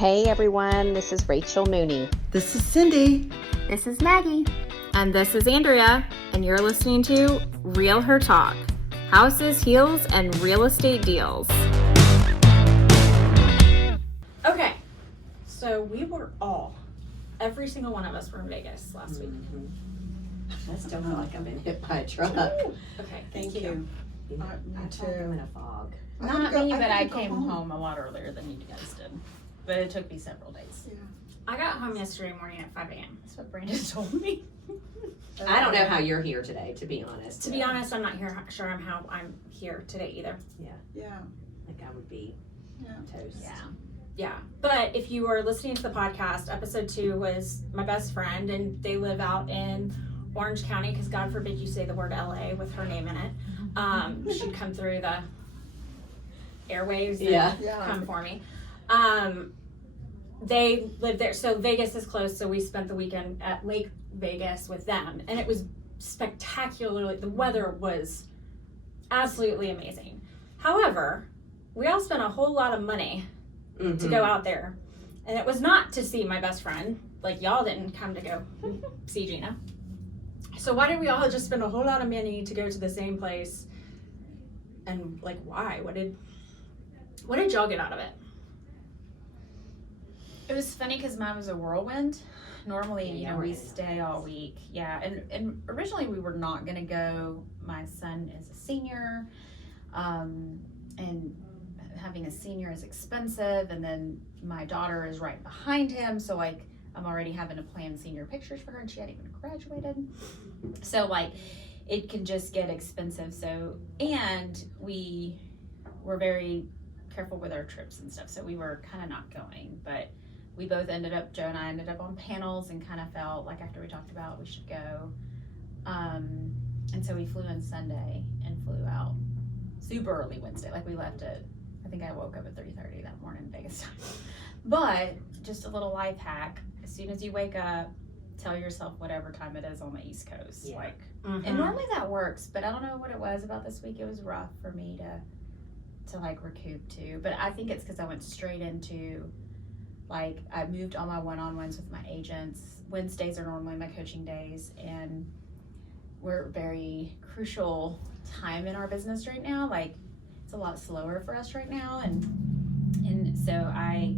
Hey everyone, this is Rachel Mooney. This is Cindy. This is Maggie. And this is Andrea, and you're listening to Real Her Talk, houses, heels, and real estate deals. Okay, so we were every single one of us were in Vegas last week. I still feel like I've been hit by a truck. Okay, Thank you. I Me feel like I'm in too. a fog. Not me, but I go came home. home a lot earlier than you guys did. But it took me several days. Yeah. I got home yesterday morning at 5 a.m. That's what Brandon told me. I don't know how you're here today, to be honest. To be honest, I'm not sure how I'm here today either. Yeah. Like I would be toast. Yeah, but if you are listening to the podcast, episode 2 was my best friend, and they live out in Orange County, because God forbid you say the word LA with her name in it. She'd come through the airwaves and come for me. They live there, so Vegas is close, so we spent the weekend at Lake Vegas with them, and it was spectacularly, the weather was absolutely amazing. However, we all spent a whole lot of money to go out there, and it was not to see my best friend. Like, y'all didn't come to go see Gina. So why did we all just spend a whole lot of money to go to the same place? And like, why? What did y'all get out of it? It was funny because mine was a whirlwind. Normally, we stay all week. Yeah, and originally we were not going to go. My son is a senior, and having a senior is expensive, and then my daughter is right behind him, so like I'm already having to plan senior pictures for her, and she hadn't even graduated. So like it can just get expensive. So, and we were very careful with our trips and stuff, so we were kind of not going, but we both Joe and I ended up on panels and kind of felt like after we talked about we should go. And so we flew in Sunday and flew out super early Wednesday. Like we left at, I think I woke up at 3:30 that morning Vegas time. But just a little life hack, as soon as you wake up, tell yourself whatever time it is on the East Coast. Yeah. Like, and normally that works, but I don't know what it was about this week. It was rough for me to like recoup too. But I think it's because I went straight into, like, I moved all my one-on-ones with my agents. Wednesdays are normally my coaching days, and we're very crucial time in our business right now. Like, it's a lot slower for us right now, and so I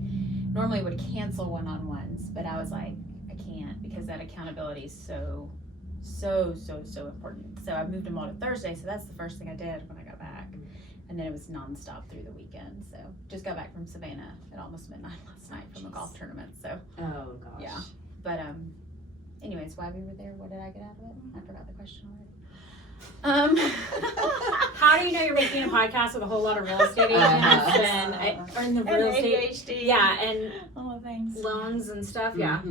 normally would cancel one-on-ones, but I was like, I can't, because that accountability is so important. So I moved them all to Thursday, so that's the first thing I did when I got back. And then it was nonstop through the weekend. So just got back from Savannah at almost midnight last night from a golf tournament. So Oh gosh. yeah. But anyways, why we were there, what did I get out of it? I forgot the question already. How do you know you're making a podcast with a whole lot of real estate agents or in the real estate? ADHD. Yeah, and all the things. loans and stuff. Yeah.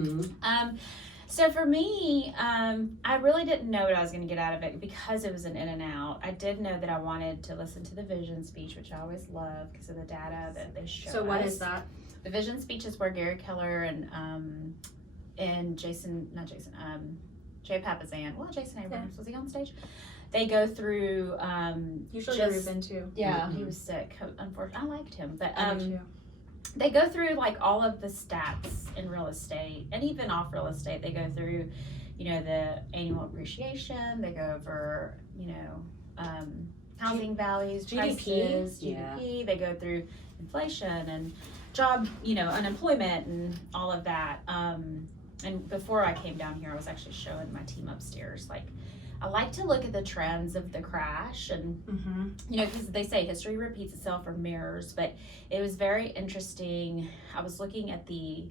So for me, I really didn't know what I was going to get out of it because it was an in and out. I did know that I wanted to listen to the vision speech, which I always love because of the data that they show. So what is that? The vision speech is where Gary Keller and Jay Papasan. Well, Jason Abrams, was he on stage? They go through. Usually Ruben too. Yeah, he was sick. Unfortunately, I liked him, but Me too. they go through like all of the stats in real estate and even off real estate. They go through, the annual appreciation. They go over, housing values, prices, GDP. They go through inflation and job, unemployment and all of that. And before I came down here, I was actually showing my team upstairs, like, I like to look at the trends of the crash and, because they say history repeats itself or mirrors, but it was very interesting. I was looking at the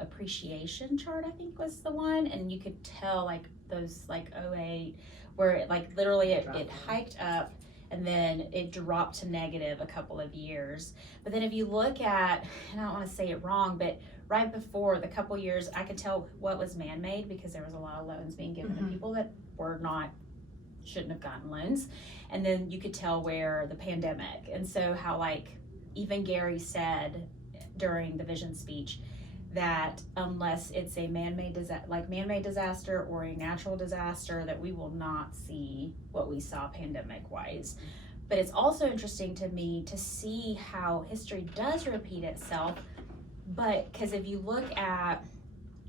appreciation chart, I think was the one, and you could tell like those like 08 where it like literally it hiked up and then it dropped to negative a couple of years. But then if you look at, and I don't want to say it wrong, but right before the couple years, I could tell what was man-made because there was a lot of loans being given to people that shouldn't have gotten loans. And then you could tell where the pandemic, and so how like even Gary said during the vision speech that unless it's a man-made disaster or a natural disaster, that we will not see what we saw pandemic-wise. But it's also interesting to me to see how history does repeat itself but because if you look at,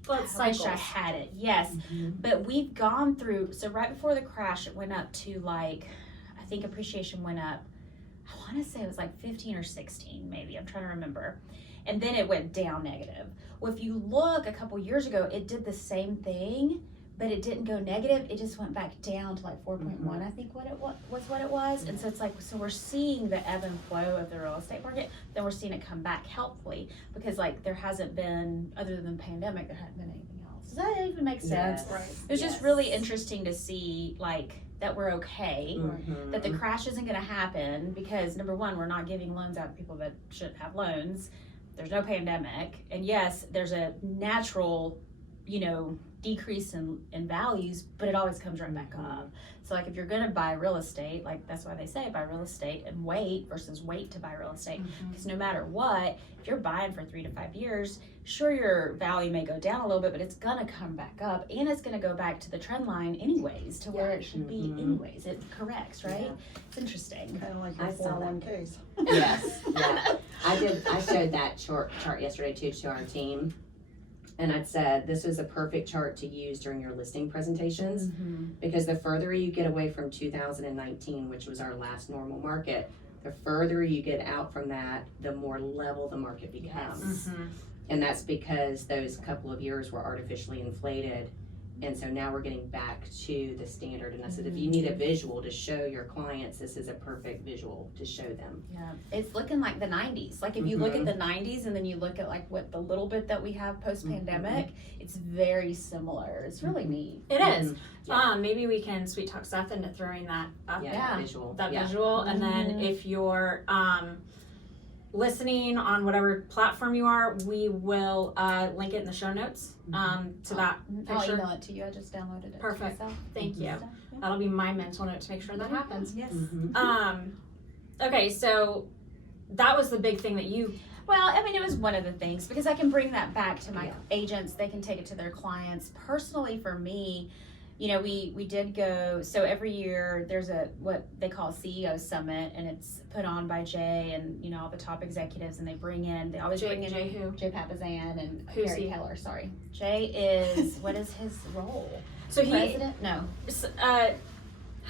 Let's I wish I had it. Yes, but we've gone through. So right before the crash, it went up to like, I think appreciation went up. I want to say it was like 15 or 16, maybe. I'm trying to remember. And then it went down negative. Well, if you look a couple years ago, it did the same thing, but it didn't go negative. It just went back down to like 4.1, I think what it was. And so it's like, so we're seeing the ebb and flow of the real estate market. Then we're seeing it come back helpfully because like there hasn't been, other than the pandemic, there hadn't been anything else. Does that even make sense? Yes. Right. It was just really interesting to see like that we're okay, that the crash isn't going to happen because number one, we're not giving loans out to people that shouldn't have loans. There's no pandemic, and yes, there's a natural, decrease in values, but it always comes right back up. So like if you're gonna buy real estate, like that's why they say buy real estate and wait versus wait to buy real estate. Because no matter what, if you're buying for 3 to 5 years, sure your value may go down a little bit, but it's gonna come back up and it's gonna go back to the trend line anyways, to where it should be anyways. It corrects, right? Yeah. It's interesting. Kind of like your 401ks. Yes, yeah. I showed that chart yesterday too to our team. And I'd said this was a perfect chart to use during your listing presentations because the further you get away from 2019, which was our last normal market, the further you get out from that, the more level the market becomes. And that's because those couple of years were artificially inflated. And so now we're getting back to the standard. And I said, if you need a visual to show your clients, this is a perfect visual to show them. Yeah, it's looking like the 90s. Like if you look at the 90s and then you look at like what the little bit that we have post-pandemic, it's very similar. It's really neat. It is. Maybe we can sweet talk Seth into throwing that up. Yeah, visual. That visual. And then if you're listening on whatever platform you are, we will link it in the show notes to that I'll picture. email it to you. I just downloaded it. Perfect. To myself. Thank you. Yeah. That'll be my mental note to make sure that happens. Yes. Okay, so that was the big thing that you. Well, I mean, it was one of the things because I can bring that back to my agents. They can take it to their clients. Personally, for me, we did go. So every year there's what they call a CEO summit, and it's put on by Jay and all the top executives, and they always bring in Jay who? Jay Papazan and Who's Gary he? Keller. Sorry, Jay is what is his role? So President? No.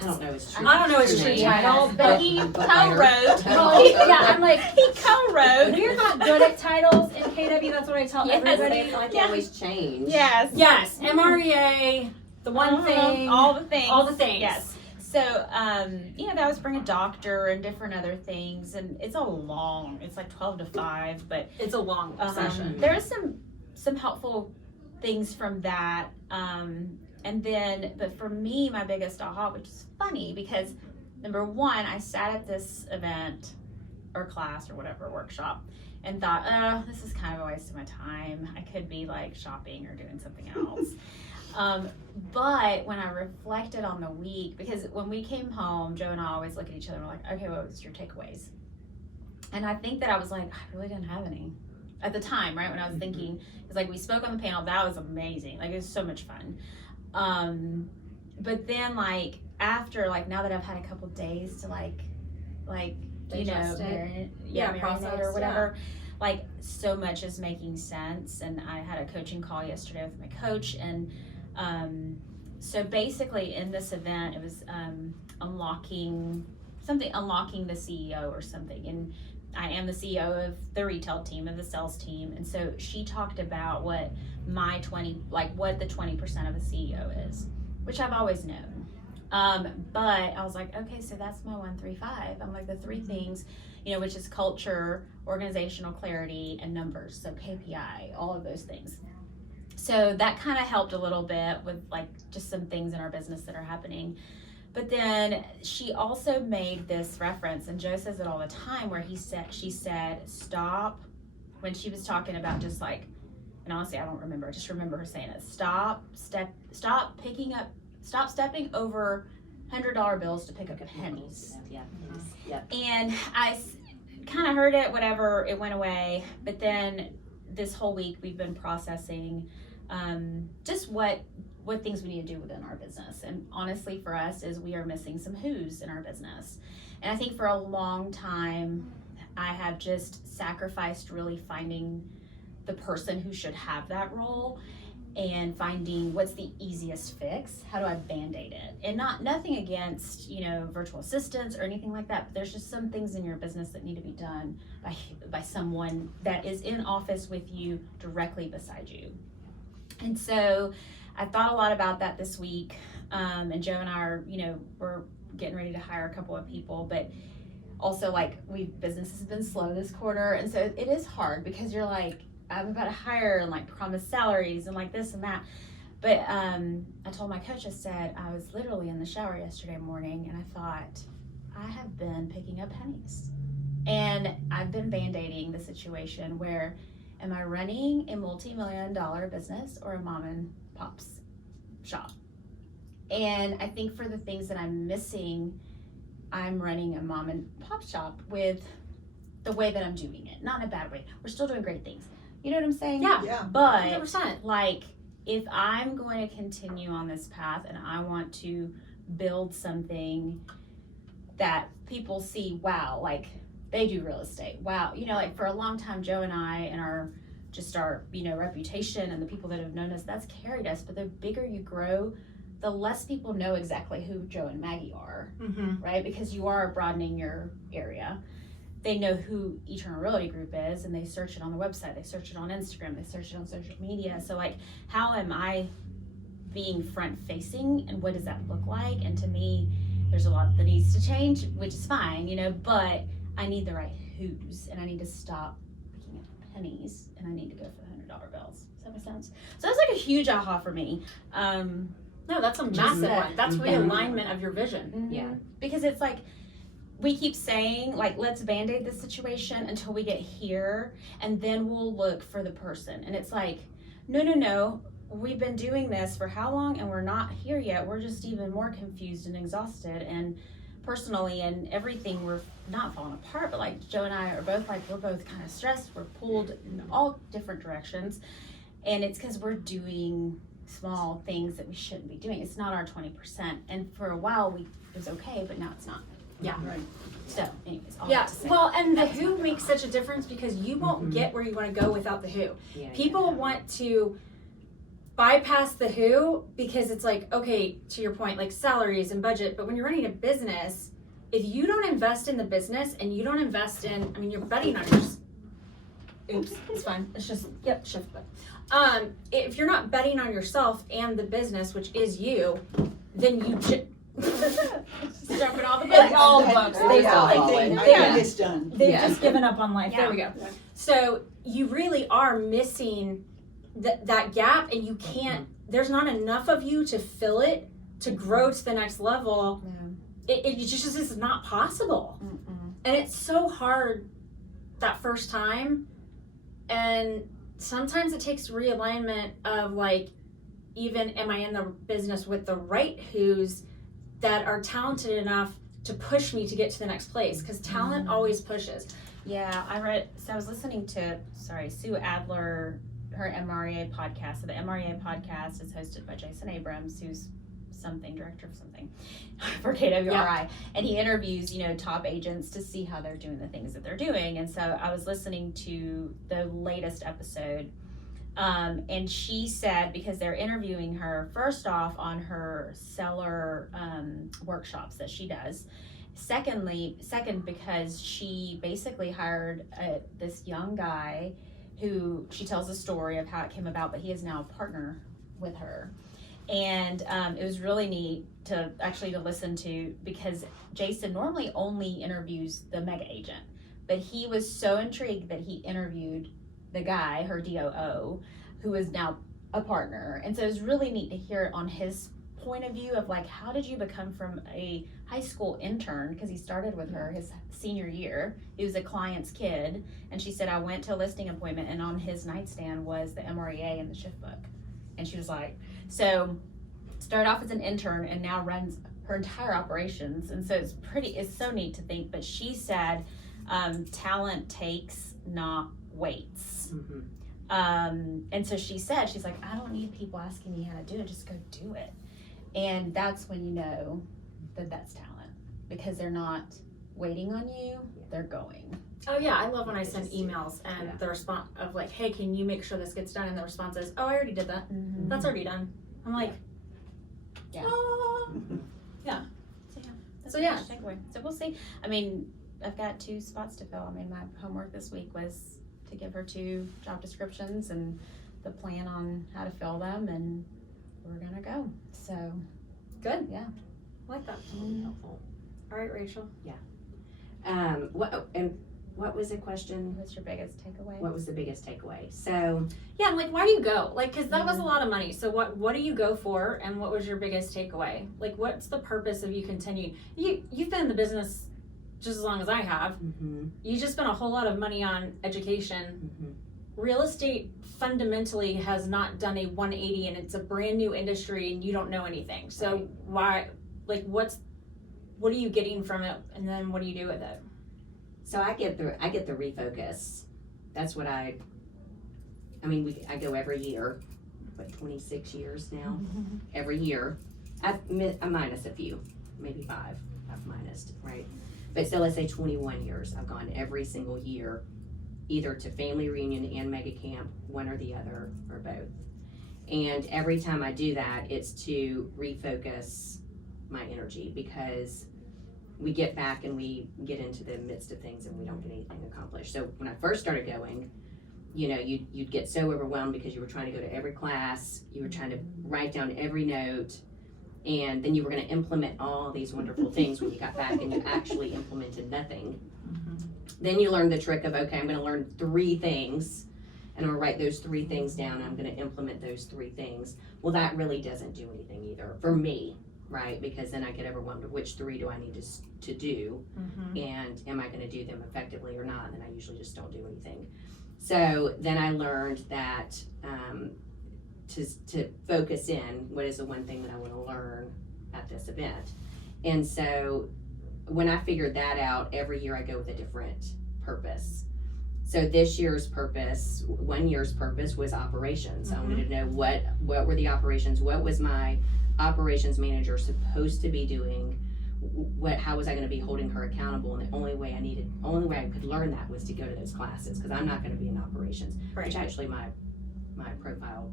I don't know his true I don't know his true name. title, but he co-wrote. I'm like, he co-wrote. we're not good at titles in KW. That's what I tell Yes. everybody. I feel like they always change. Yes. Yes, MREA, the one thing, all the things. all the things. Yes. So, they always bring a doctor and different other things, and it's it's like 12 to 5, but It's a long session. there is some helpful things from that. But for me, my biggest aha, which is funny because number one, I sat at this event or class or whatever, workshop, and thought, this is kind of a waste of my time. I could be like shopping or doing something else. But when I reflected on the week, because when we came home, Joe and I always look at each other and we're like, okay, what was your takeaways? And I think that I was like, I really didn't have any at the time, right? When I was thinking, because like we spoke on the panel, that was amazing. Like it was so much fun. But then like after, like now that I've had a couple days to Digest it. process or whatever, like so much is making sense. And I had a coaching call yesterday with my coach, and so basically in this event it was unlocking the CEO or something, and I am the CEO of the retail team, of the sales team, and so she talked about what the 20% of a CEO is, which I've always known. But I was like, okay, so that's my 135. I'm like the three things, which is culture, organizational clarity, and numbers. So KPI, all of those things. So that kind of helped a little bit with like just some things in our business that are happening. But then she also made this reference, and Joe says it all the time, where she said, stop, when she was talking about just like, and honestly, I don't remember, I just remember her saying it, stop stepping over $100 bills to pick up pennies. Yeah. And I kind of heard it, whatever, it went away. But then this whole week we've been processing just what things we need to do within our business. And honestly for us is we are missing some who's in our business. And I think for a long time I have just sacrificed really finding the person who should have that role and finding what's the easiest fix. How do I band-aid it? And nothing against, virtual assistants or anything like that, but there's just some things in your business that need to be done by someone that is in office with you directly beside you. And so I thought a lot about that this week. And Joe and I are, we're getting ready to hire a couple of people, but also business has been slow this quarter. And so it is hard because you're like, I'm about to hire and promise salaries and this and that. But I told my coach, I said, I was literally in the shower yesterday morning and I thought, I have been picking up pennies. And I've been band-aiding the situation where, am I running a multi-million-dollar business or a mom and pop's shop? And I think for the things that I'm missing, I'm running a mom and pop shop with the way that I'm doing it. Not in a bad way. We're still doing great things. You know what I'm saying? Yeah. But 100%. If I'm going to continue on this path and I want to build something that people see, wow, they do real estate. Wow. For a long time, Joe and I and our reputation and the people that have known us, that's carried us. But the bigger you grow, the less people know exactly who Joe and Maggie are, right? Because you are broadening your area. They know who Eternal Realty Group is, and they search it on the website, they search it on Instagram, they search it on social media. So how am I being front facing, and what does that look like? And to me, there's a lot that needs to change, which is fine, but I need the right who's, and I need to stop picking up pennies, and I need to go for the $100 bills. Does that make sense? So that's a huge aha for me. No, that's a massive one. That's realignment of your vision. Yeah. Because it's we keep saying, let's band-aid this situation until we get here, and then we'll look for the person. And it's no. We've been doing this for how long, and we're not here yet. We're just even more confused and exhausted. And personally and everything, we're not falling apart, but Joe and I are both we're both kind of stressed. We're pulled in all different directions. And it's because we're doing small things that we shouldn't be doing. It's not our 20%. And for a while, it was okay, but now it's not. Yeah. Right. So, anyways, all Yeah. that to say. Well, and the who makes such a difference because you won't get where you want to go without the who. Yeah, People want to bypass the who because it's okay, to your point, salaries and budget. But when you're running a business, if you don't invest in the business and you don't invest in, you're betting on yourself. Oops, it's fine. It's just, shift button. If you're not betting on yourself and the business, which is you, then you just jumping all the books. All the books. I got this done. They've just given up on life. Yeah. There we go. So you really are missing that gap, and you can't. There's not enough of you to fill it to grow to the next level. Yeah. It just is not possible, and it's so hard that first time, and sometimes it takes realignment of even am I in the business with the right who's that are talented enough to push me to get to the next place, because talent always pushes. Yeah, I was listening to, Sue Adler, her MREA podcast. So the MREA podcast is hosted by Jason Abrams, who's director of something for KWRI. Yeah. And he interviews, top agents to see how they're doing the things that they're doing. And so I was listening to the latest episode. And she said, because they're interviewing her first off on her seller workshops that she does. Second, because she basically hired this young guy who she tells a story of how it came about, but he is now a partner with her. And it was really neat to listen to, because Jason normally only interviews the mega agent, but he was so intrigued that he interviewed the guy, her DOO, who is now a partner. And so it was really neat to hear it on his point of view of how did you become from a high school intern, because he started with her his senior year. He was a client's kid, and she said, I went to a listing appointment and on his nightstand was the MREA and the shift book. And she was so started off as an intern and now runs her entire operations. And so it's so neat to think. But she said talent takes, not waits. And so she said, she's I don't need people asking me how to do it, just go do it. And that's when you know that that's talent, because they're not waiting on you, they're going. Oh yeah, I love when I send Just- emails and yeah. the response of like, hey, can you make sure this gets done? And the response is, oh, I already did that. That's already done. I'm like, Yeah. oh. That's So, a yeah. huge takeaway. So we'll see. I mean, I've got 2 spots to fill. I mean, my homework this week was to give her 2 job descriptions and the plan on how to fill them, and we're gonna go. So Good. Yeah. I like that. Helpful. All right, Rachel. What was the question? what's your biggest takeaway? What was the biggest takeaway? So, Yeah, I'm like, why do you go? Like, cause that was a lot of money. So what do you go for? And what was your biggest takeaway? Like, what's the purpose of you continuing? You've been in the business just as long as I have. mm-hmm, You just spent a whole lot of money on education. mm-hmm. Real estate fundamentally has not done a 180, and it's a brand new industry and you don't know anything. So Right. why, like, what are you getting from it, and then what do you do with it? So I get the refocus. That's what I go every year, but 26 years now, every year. I minus a few, maybe 5 I've minused, right? But still, let's say 21 years. I've gone every single year, either to family reunion and mega camp, one or the other, or both. And every time I do that, it's to refocus my energy, because we get back and we get into the midst of things and we don't get anything accomplished. So when I first started going, you'd get so overwhelmed because you were trying to go to every class, you were trying to write down every note, and then you were going to implement all these wonderful things when you got back and you actually implemented nothing. Then you learn the trick of, okay, I'm going to learn 3 things and I'm going to write those 3 things down and I'm going to implement those 3 things. Well, that really doesn't do anything either for me, right? Because then I get overwhelmed of which 3 do I need to do, and am I going to do them effectively or not? And then I usually just don't do anything. So then I learned that to focus in, what is the one thing that I want to learn at this event? And so when I figured that out, every year I go with a different purpose. So this year's purpose, 1 year's purpose, was operations. I wanted to know what were the operations, what was my operations manager supposed to be doing, how was I going to be holding her accountable, and the only way I could learn that was to go to those classes, because I'm not going to be in operations, Right. which actually my profile,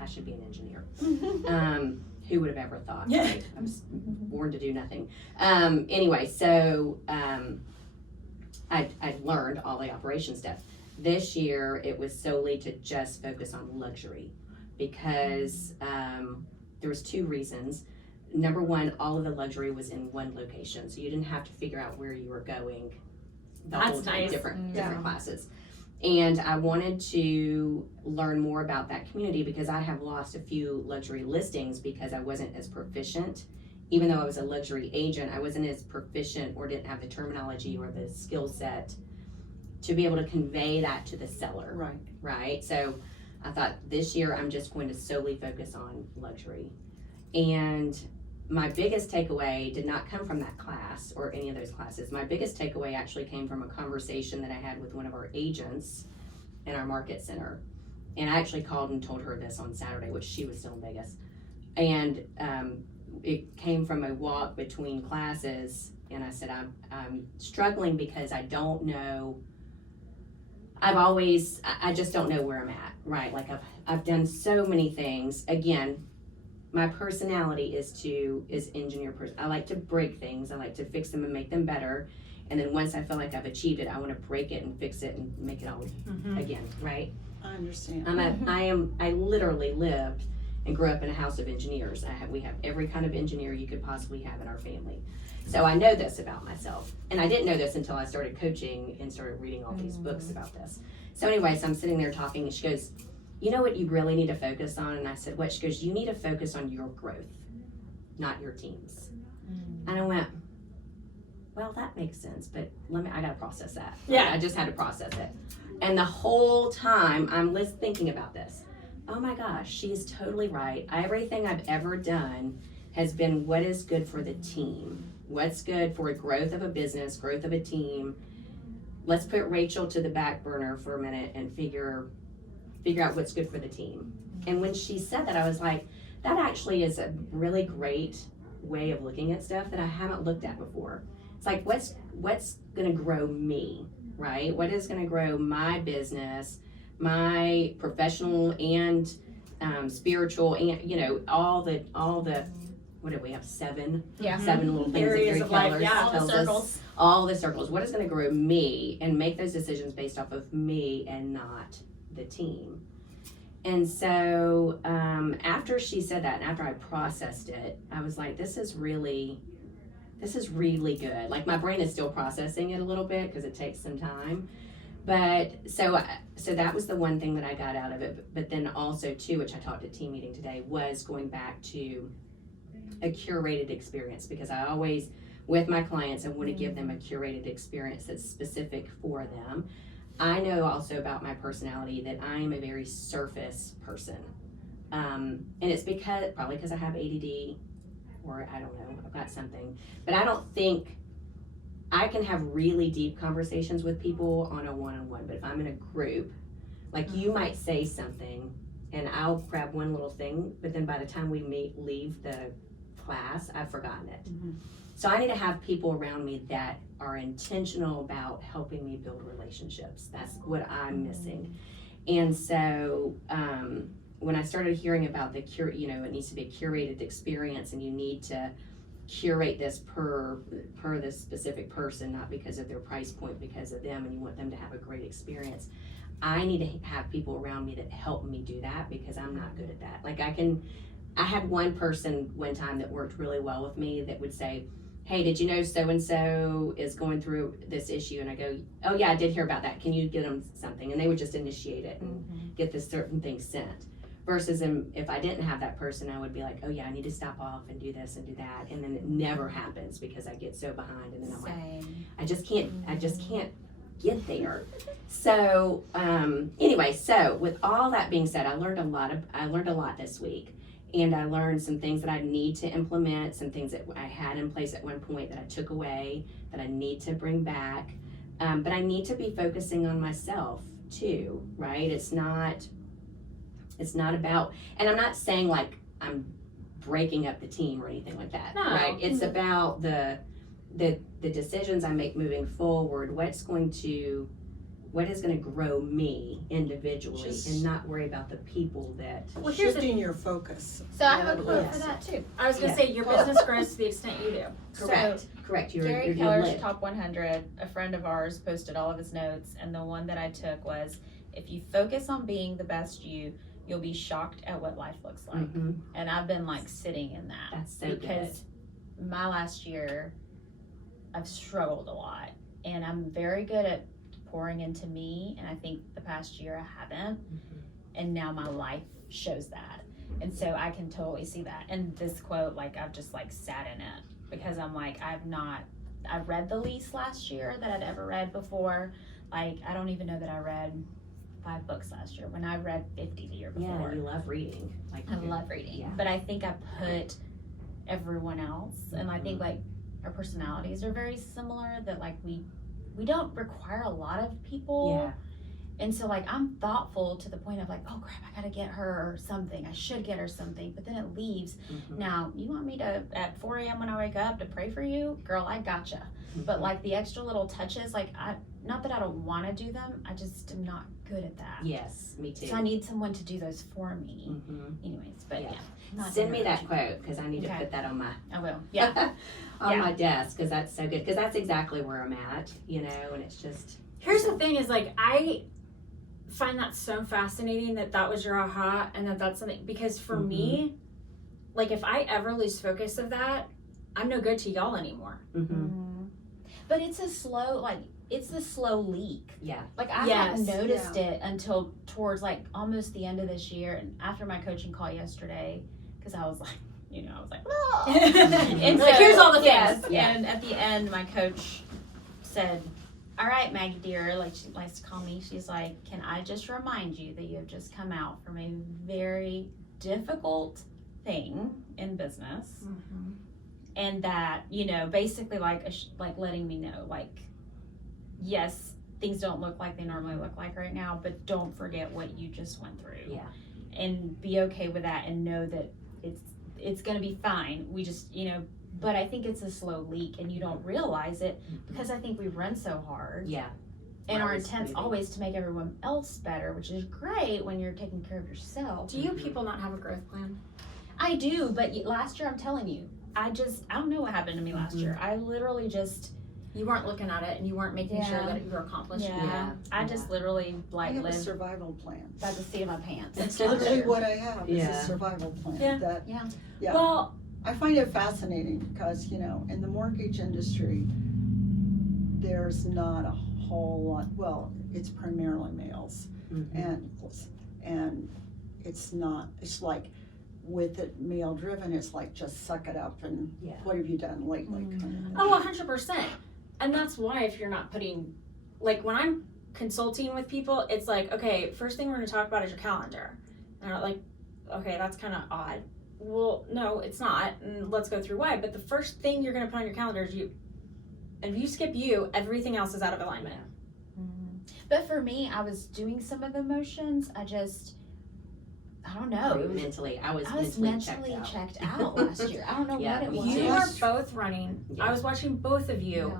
I should be an engineer. Who would have ever thought? Yeah. Right? I was born to do nothing. Anyway, so I learned all the operation stuff. This year, it was solely to just focus on luxury, because there was 2 reasons. Number one, all of the luxury was in one location, so you didn't have to figure out where you were going the whole That's time, nice. different Yeah. classes. And I wanted to learn more about that community, because I have lost a few luxury listings because I wasn't as proficient. Even though I was a luxury agent, I wasn't as proficient or didn't have the terminology or the skill set to be able to convey that to the seller, Right. right? So I thought this year I'm just going to solely focus on luxury. And my biggest takeaway did not come from that class or any of those classes. My biggest takeaway actually came from a conversation that I had with one of our agents in our market center. And I actually called and told her this on Saturday, which she was still in Vegas. And it came from a walk between classes, and I said, I'm struggling because I don't know. I just don't know where I'm at, right? Like I've done so many things. Again, my personality is engineer person. I like to break things. I like to fix them and make them better. And then once I feel like I've achieved it, I want to break it and fix it and make it all again, right? I understand. I literally lived and grew up in a house of engineers. We have every kind of engineer you could possibly have in our family. So I know this about myself. And I didn't know this until I started coaching and started reading all these books about this. So anyway, so I'm sitting there talking, and she goes, you know what you really need to focus on? And I said, what? She goes, you need to focus on your growth, not your teams. And I went, well, that makes sense, but I gotta process that. Yeah. I just had to process it. And the whole time I'm thinking about this. Oh my gosh, she is totally right. Everything I've ever done has been what is good for the team. What's good for growth of a business, growth of a team. Let's put Rachel to the back burner for a minute and figure out what's good for the team. And when she said that, I was like, that actually is a really great way of looking at stuff that I haven't looked at before. It's like, what's gonna grow me? right? What is going to grow my business, my professional and spiritual, and all the what do we have, seven little things that Areas Gary of life, Keller yeah. All the tells circles. us. All the circles. What is going to grow me, and make those decisions based off of me and not the team. And so after she said that, and after I processed it, I was like, this is really good. Like, my brain is still processing it a little bit because it takes some time. But so that was the one thing that I got out of it. But then also too, which I talked at team meeting today, was going back to a curated experience, because I always, with my clients, I want to give them a curated experience that's specific for them. I know also about my personality that I am a very surface person. And it's probably because I have ADD, or I don't know, I've got something. But I don't think I can have really deep conversations with people on a one-on-one. But if I'm in a group, like, you might say something and I'll grab one little thing, but then by the time we leave the class, I've forgotten it. So I need to have people around me that are intentional about helping me build relationships. That's what I'm missing. And so when I started hearing about it needs to be a curated experience, and you need to curate this per this specific person, not because of their price point, because of them, and you want them to have a great experience. I need to have people around me that help me do that, because I'm not good at that. Like, I had one person one time that worked really well with me that would say, hey, did you know so-and-so is going through this issue? And I go, oh yeah, I did hear about that. Can you get them something? And they would just initiate it and get this certain thing sent. Versus if I didn't have that person, I would be like, oh yeah, I need to stop off and do this and do that. And then it never happens because I get so behind, and then I'm like, I just can't get there. So anyway, so with all that being said, I learned a lot this week. And I learned some things that I need to implement, some things that I had in place at one point that I took away, that I need to bring back. But I need to be focusing on myself too, right? It's not about, and I'm not saying like I'm breaking up the team or anything like that, No. right? It's about the decisions I make moving forward, what is going to grow me individually, and not worry about the people that. Well, here's Shifting your focus. So I have a quote Yes. for that too. I was gonna say, your business grows to the extent you do. Correct. You're Gary your Keller's lid. Top 100, a friend of ours posted all of his notes, and the one that I took was, if you focus on being the best you'll be shocked at what life looks like. Mhm. And I've been like sitting in that. That's so because my last year, I've struggled a lot, and I'm very good at pouring into me, and I think the past year I haven't, and now my life shows that, and so I can totally see that. And this quote, like, I've just like sat in it, because I'm like, I read the least last year that I'd ever read before. Like, I don't even know that I read 5 books last year, when I read 50 the year before. Yeah, you love reading. Like, I love reading, yeah. but I think I put everyone else, and I think like our personalities are very similar, that like we don't require a lot of people. Yeah. And so like I'm thoughtful to the point of like, oh crap, I gotta get her something, I should get her something, but then it leaves. Now, you want me to at 4 a.m. when I wake up to pray for you? Girl, I gotcha. But like the extra little touches, like not that I don't want to do them, I just am not good at that. Yes, me too. So I need someone to do those for me. Anyways, but Yeah. not Send me doing that quote, because I need to Okay. put that on my I will. Yeah. on my desk, because that's so good. Because that's exactly where I'm at, and it's just. Here's the thing is, like, I find that so fascinating that was your aha, and that's something, because for me, like, if I ever lose focus of that, I'm no good to y'all anymore. But it's a slow, like, it's the slow leak. Yeah. Like, I hadn't noticed it until towards, like, almost the end of this year, and after my coaching call yesterday, because I was like, I was like, oh. And Like, here's all the yes, things. Yeah. And at the end, my coach said, all right, Maggie dear, like she likes to call me, she's like, can I just remind you that you have just come out from a very difficult thing in business, and that, basically like letting me know, like, yes, things don't look like they normally look like right now, but don't forget what you just went through. Yeah. And be okay with that, and know that it's gonna be fine. We just, but I think it's a slow leak, and you don't realize it because I think we run so hard. Yeah. And our always intent's moving. always to make everyone else better, which is great when you're taking care of yourself. Do you people not have a growth plan? I do, but last year, I'm telling you, I don't know what happened to me last year. I literally just, You weren't looking at it and you weren't making sure Yeah. that you were accomplishing it. Yeah. I just literally I like have a lived survival plan. by the seat of my pants. That's literally what I have, is Yeah. a survival plan. Yeah. That, Yeah. Yeah. Well, I find it fascinating because, in the mortgage industry, there's not a whole lot, well, it's primarily males. Mhm. And it's not, it's like, with it male driven, it's like, just suck it up and Yeah. what have you done lately? kind of thing. oh, 100%. And that's why if you're not putting, like when I'm consulting with people, it's like, okay, first thing we're going to talk about is your calendar. And they're like, okay, that's kind of odd. Well, no, it's not. And let's go through why. But the first thing you're going to put on your calendar is you. And if you skip you, everything else is out of alignment. But for me, I was doing some of the motions. I don't know. Mentally, I was I was mentally mentally checked out. checked out last year. I don't know Yeah, what it me was. too. You are Yes. both running. Yeah. I was watching both of you.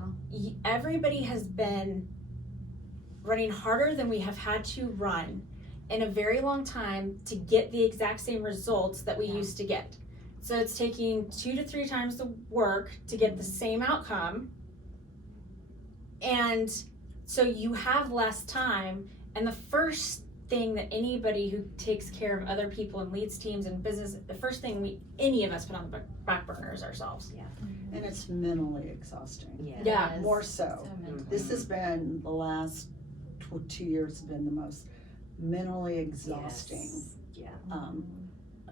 Everybody has been running harder than we have had to run in a very long time to get the exact same results that we used to get. So it's taking 2 to 3 times the work to get the same outcome. And so you have less time. And the first thing that anybody who takes care of other people and leads teams and business, the first thing any of us put on the back burner is ourselves. And it's mentally exhausting. Yeah. Yeah. More so. mental. This has been, the last 2 years have been the most mentally exhausting. Yes. Yeah.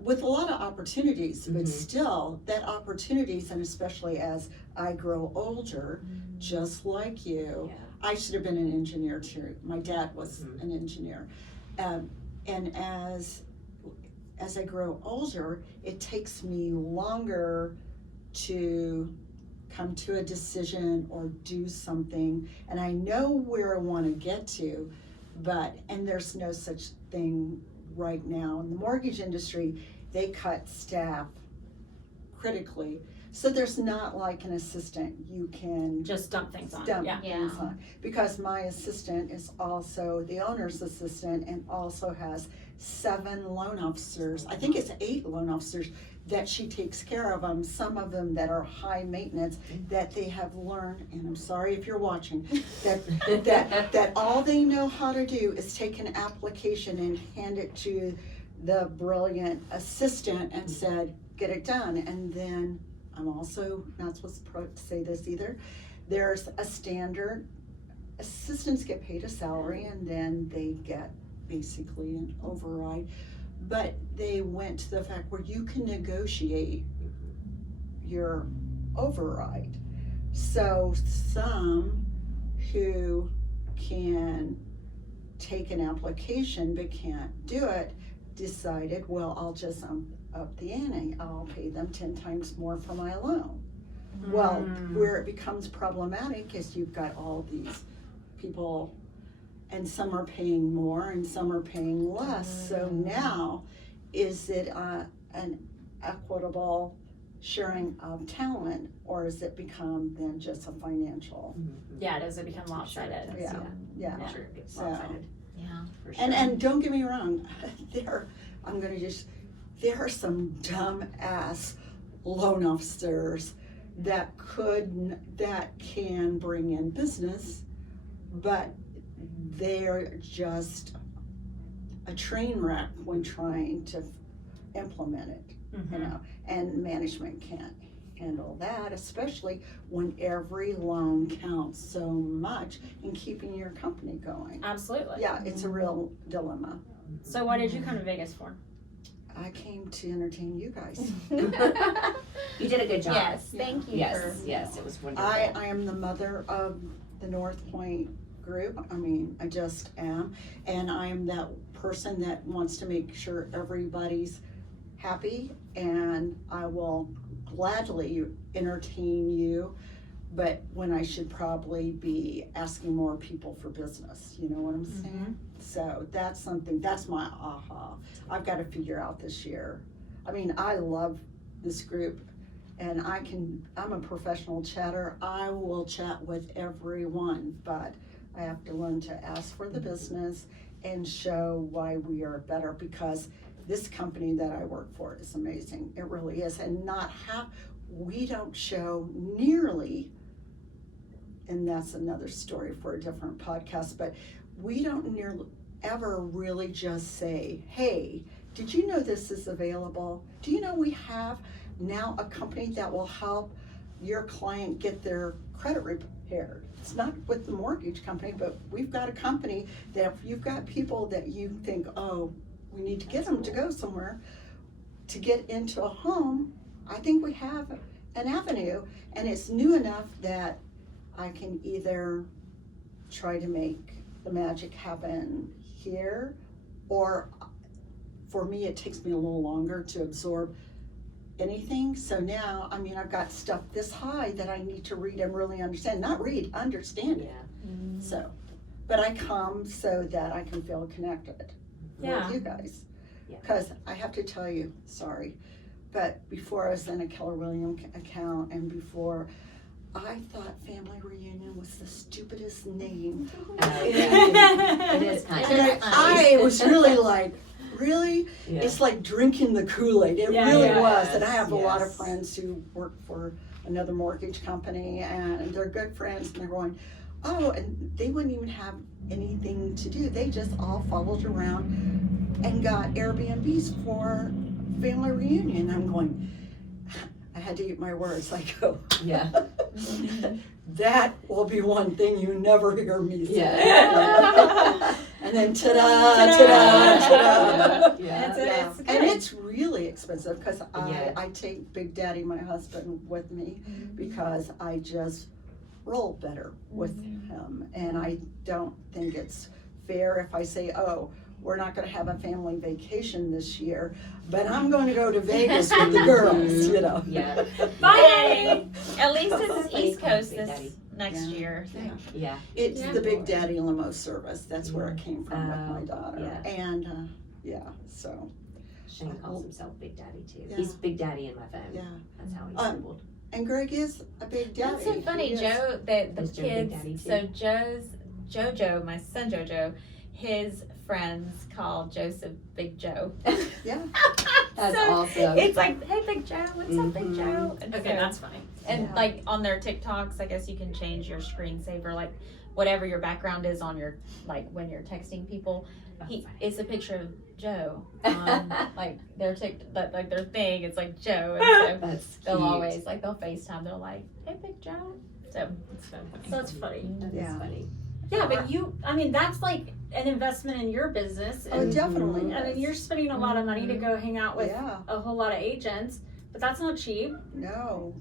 With a lot of opportunities, but Mhm. still, that opportunities, and especially as I grow older, just like you, Yeah. I should have been an engineer too. My dad was Mhm. an engineer. And as I grow older, it takes me longer to come to a decision or do something, and I know where I want to get to, and there's no such thing right now. In the mortgage industry, they cut staff critically, so there's not like an assistant you can Just dump things on. dump Yeah. things on. Because my assistant is also the owner's assistant and also has 7 loan officers. I think it's 8 loan officers that she takes care of them, some of them that are high maintenance, that they have learned, and I'm sorry if you're watching, that all they know how to do is take an application and hand it to the brilliant assistant and said, get it done. And then, I'm also not supposed to say this either, there's a standard, assistants get paid a salary and then they get basically an override. But they went to the fact where you can negotiate your override. So some who can take an application but can't do it decided, well, I'll just up the ante. I'll pay them 10 times more for my loan. Well, where it becomes problematic is you've got all these people, and some are paying more and some are paying less. So now, is it an equitable sharing of talent, or has it become then just a financial? Yeah, does it become lopsided? Yeah. Yeah. I'm sure it gets So- lopsided, Yeah. for sure. And don't get me wrong, there are some dumb ass loan officers that can bring in business, but they're just a train wreck when trying to implement it, you know, and management can't handle that, especially when every loan counts so much in keeping your company going. Absolutely. Yeah, it's a real dilemma. So what did you come to Vegas for? I came to entertain you guys. You did a good job. Yes, thank you. Yes, it was wonderful. I am the mother of the North Point group. I mean, I just am. And I am that person that wants to make sure everybody's happy, and I will gladly entertain you, but when I should probably be asking more people for business, you know what I'm saying? So that's my aha. I've got to figure out this year. I mean, I love this group, and I'm a professional chatter. I will chat with everyone, but I have to learn to ask for the business and show why we are better, because this company that I work for is amazing. It really is. And we don't show nearly, and that's another story for a different podcast, but we don't nearly ever really just say, hey, did you know this is available? Do you know we have now a company that will help your client get their credit repaired? It's not with the mortgage company, but we've got a company that if you've got people that you think, oh, we need to get them to go somewhere to get into a home, I think we have an avenue, and it's new enough that I can either try to make the magic happen here, or for me, it takes me a little longer to absorb anything. So now, I mean, I've got stuff this high that I need to read and really understand. Not read, understand it. So, but I come so that I can feel connected with you guys. Because I have to tell you, sorry, but before I was in a Keller Williams account, and before, I thought Family Reunion was the stupidest name. It is kind of. And I was really like, really? Yeah. It's like drinking the Kool-Aid. It Yeah, really yeah. was. And I have a lot of Yes. friends who work for another mortgage company, and they're good friends, and they're going, oh, and they wouldn't even have anything to do. They just all followed around and got Airbnbs for Family Reunion. I'm going, I had to eat my words. I go, Yeah. that will be one thing you never hear me say. Yeah. And then ta-da, ta-da, ta-da. Yeah. It's And it's really expensive, because Yeah. I take Big Daddy, my husband, with me, because I just roll better with him. And I don't think it's fair if I say, oh, we're not gonna have a family vacation this year, but I'm gonna go to Vegas with the girls, you know? Yeah. Bye! At least it's Funny East Coast Big this Daddy. next Yeah. year. Yeah. It's Yeah. the Big Daddy limo service. That's where it came from with my daughter. yeah. And, so, Shane calls himself Big Daddy too. Yeah. He's Big Daddy in my phone. yeah. That's how he's Um, labeled. And Greg is a Big Daddy. That's so funny, He is. Joe. The Is Joe Big kids. Daddy So Jojo, my son Jojo, his friends call Joseph Big Joe. Yeah. That's So awesome. It's like, hey, Big Joe, what's up, Big Mhm. Joe? And Okay, so- that's funny. And Yeah. like on their TikToks, I guess you can change your screensaver, like whatever your background is on your, like when you're texting people. It's a picture of Joe on like their like their thing. It's like Joe, and so That's they'll cute. always like they'll FaceTime. They're like, hey, Big Joe. So it's so funny. That's funny. That is Yeah. funny. Yeah, but I mean, that's like an investment in your business. Oh, And, definitely. I mean, you're spending a lot of money to go hang out with Yeah. a whole lot of agents, but that's not cheap. No.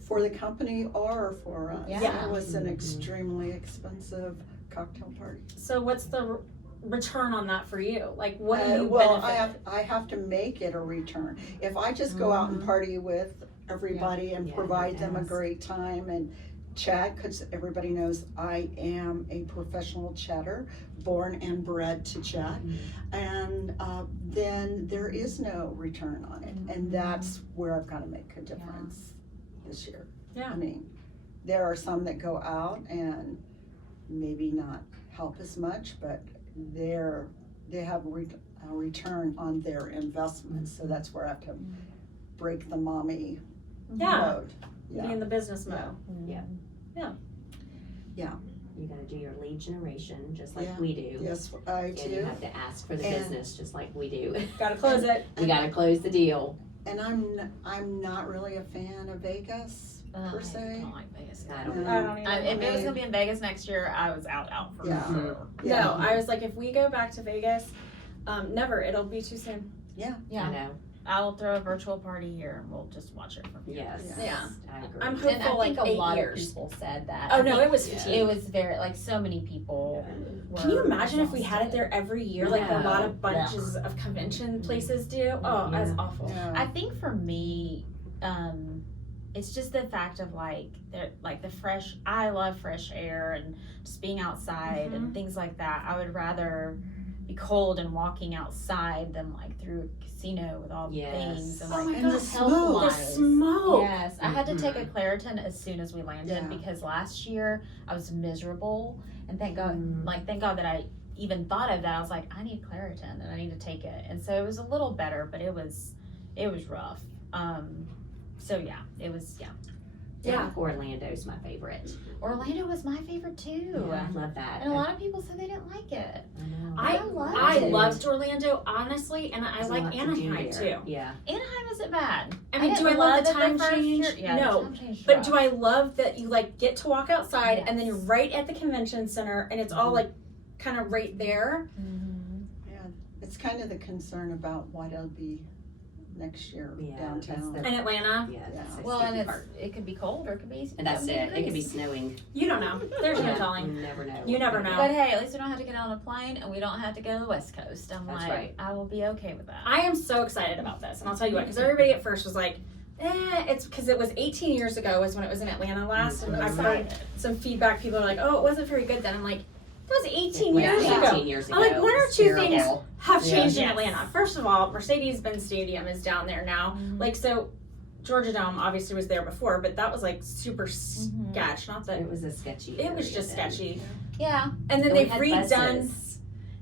For the company or for us. Yeah. It was an extremely expensive cocktail party. So what's the return on that for you? Like, what do you Well, benefit? I have to make it a return. If I just go out and party with everybody and Yeah, provide them a yes. great time and chat, because everybody knows I am a professional chatter, born and bred to chat, and then there is no return on it, and that's where I've got to make a difference this year. Yeah. I mean, there are some that go out and maybe not help as much, but they have a return on their investment, so that's where I have to break the mommy Yeah. mode. Be in the business mode. You gotta do your lead generation just like Yeah. we do. Yes, I And you do. have to ask for the And- business just like we do. Gotta close it. We gotta close the deal. And I'm not really a fan of Vegas per I se. don't like Vegas. I don't Yeah. I don't even. If it was gonna be in Vegas next year, I was out for Yeah. sure. Yeah. No, I was like, if we go back to Vegas, never. It'll be too soon. Yeah. I know. I'll throw a virtual party here and we'll just watch it from here. Yes. Yeah. I agree. I'm And I hopeful think like a 8 lot years. of people said that. Oh I no, think it was Yeah. fatigue. it was very like so many people. Can you were imagine if we had it exhausted. there every year, like a lot of No. bunches of convention places do? Oh, that's Yeah. awful. I think for me, it's just the fact of like the fresh. I love fresh air and just being outside and things like that. I would rather be cold and walking outside than like through a casino with all the Yes. things and Oh like my And God. the The smoke. smoke. Yes, I had to take a Claritin as soon as we landed Yeah. because last year I was miserable, and thank God that I even thought of that. I was like, I need Claritin and I need to take it, and so it was a little better, but it was rough. So yeah, it was I think Orlando's my favorite. Orlando was my favorite too. Yeah, I love that. And a lot of people said they didn't like it. I know. I did. loved Orlando, honestly, and I There's a like lot to do Anaheim there. too. Yeah. Anaheim isn't bad. I mean, do I didn't love the it time first change? year. Yeah, No. the time change But rough. do I love that you like get to walk outside and then you're Yes. right at the convention center and it's all like kind of right there? Mhm. Yeah, it's kind of the concern about what it'll be next year Yeah, downtown. that's In Atlanta, Yeah, that's the Well, sticky and part. it could be cold or it could be. And that's 70 it. It could be degrees. snowing. you don't know. There's no Yeah, telling. You never know. You never know. But hey, at least we don't have to get on a plane and we don't have to go to the West Coast. I'm That's like, right. I will be okay with that. I am so excited about this, and I'll tell you what, because everybody at first was like, it's because it was 18 years ago was when it was in Atlanta last, and I've heard some feedback. People are like, oh, it wasn't very good then. I'm like, that was 18 It years was ago. 18 years ago. I'm like, one or It's two terrible. things have Yeah. changed in Yes. Atlanta. First of all, Mercedes-Benz Stadium is down there now. Like, so Georgia Dome obviously was there before, but that was like super sketch. Not that It was a sketchy. it was area just then. sketchy. Yeah. And then And we they've had redone. buses.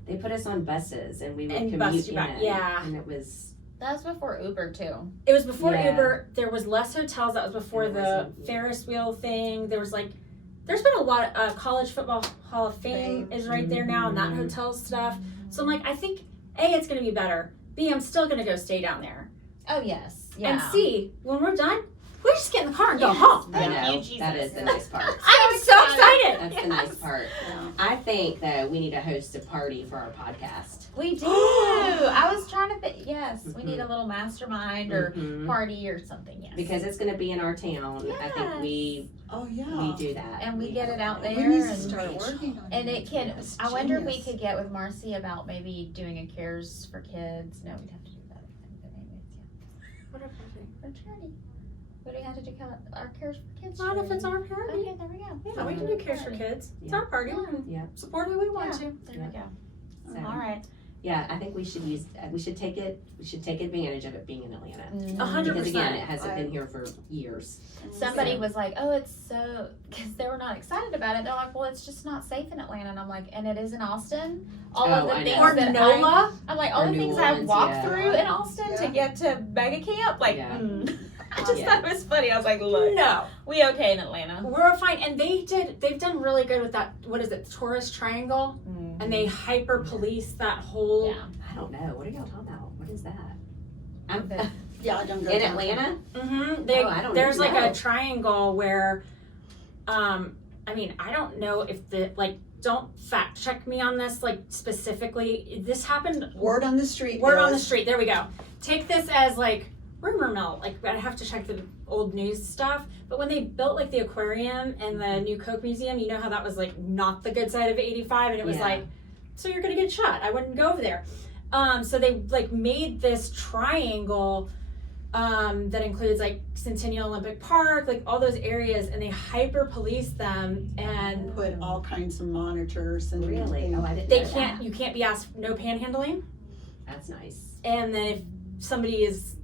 They put us on buses and we would And commute bust you back, in, yeah. And it was That's before Uber too. It was before Yeah. Uber. There was less hotels. That was before And it the wasn't- Ferris wheel thing. There was like, there's been a lot of College Football Hall of Fame is right there now, and that hotel stuff. So I'm like, I think A, it's going to be better. B, I'm still going to go stay down there. Oh yes. Yeah. And C, when we're done, we just get in the car and go Yes. home. I Thank know, you, Jesus. that is the nice part. I am so excited. That's the nice part. I think though we need to host a party for our podcast. We do. I was trying to think. Yes, we need a little mastermind or Mhm. party or something. Yes. Because it's going to be in our town. I think we Oh, we yeah. do that. and we get it out We there need to and start working on And it. it can. It's I wonder if we genius. could get with Marcy about maybe doing a cares for kids. No, we'd have to do that. But anyways, yeah. For charity. What do we have to do? Our cares for kids. Not if charity. it's our party. Okay, there we go. Yeah, we can do Cares for Kids. It's our party. We can Yeah. support who we want to. There Yeah. we go. So, All right. yeah, I think we should take advantage of it being in Atlanta. 100%. Because again, it hasn't been here for years. Somebody So- was like, "Oh, it's so," because they were not excited about it. They're like, "Well, it's just not safe in Atlanta," and I'm like, "And it is in Austin." All Oh, of the I things know. Or that NOLA. I'm like, all Or the New things I've Orleans, walked yeah. through in Austin to Yeah. get to mega camp, like, Yeah. I just Yeah. thought it was funny. I was like, "Look, No. we okay in Atlanta." We're fine, and they've done really good with that. What is it, tourist triangle? And they hyper police that whole. Yeah. I don't know. What are y'all talking about? What is that? I'm Yeah, I don't go in down. Atlanta. Mm-hmm. Oh, I don't There's even like know. a triangle where, I mean, I don't know if don't fact check me on this, like specifically. This happened. Word on the street. Word on the is- street. There we go. Take this as like rumor mill. Like I have to check the old news stuff. But when they built like the aquarium and the new Coke Museum, you know how that was like not the good side of 85, and it was Yeah. like, so you're gonna get shot. I wouldn't go over there. So they like made this triangle that includes like Centennial Olympic Park, like all those areas, and they hyper police them, and Put all kinds of monitors and Really? and- Oh, I didn't. they know can't. You can't be asked no panhandling. That. That's nice. And then if somebody is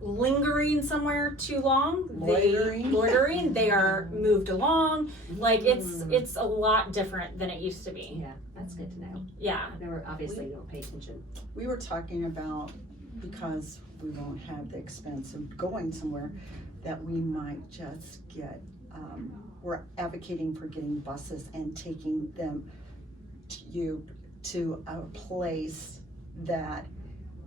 lingering somewhere too long, Loitering. they are moved along. Like Mm. it's a lot different than it used to be. Yeah, that's good to know. Yeah. They were obviously you don't pay attention. We were talking about, because we won't have the expense of going somewhere, that we might just get, we're advocating for getting buses and taking them to a place that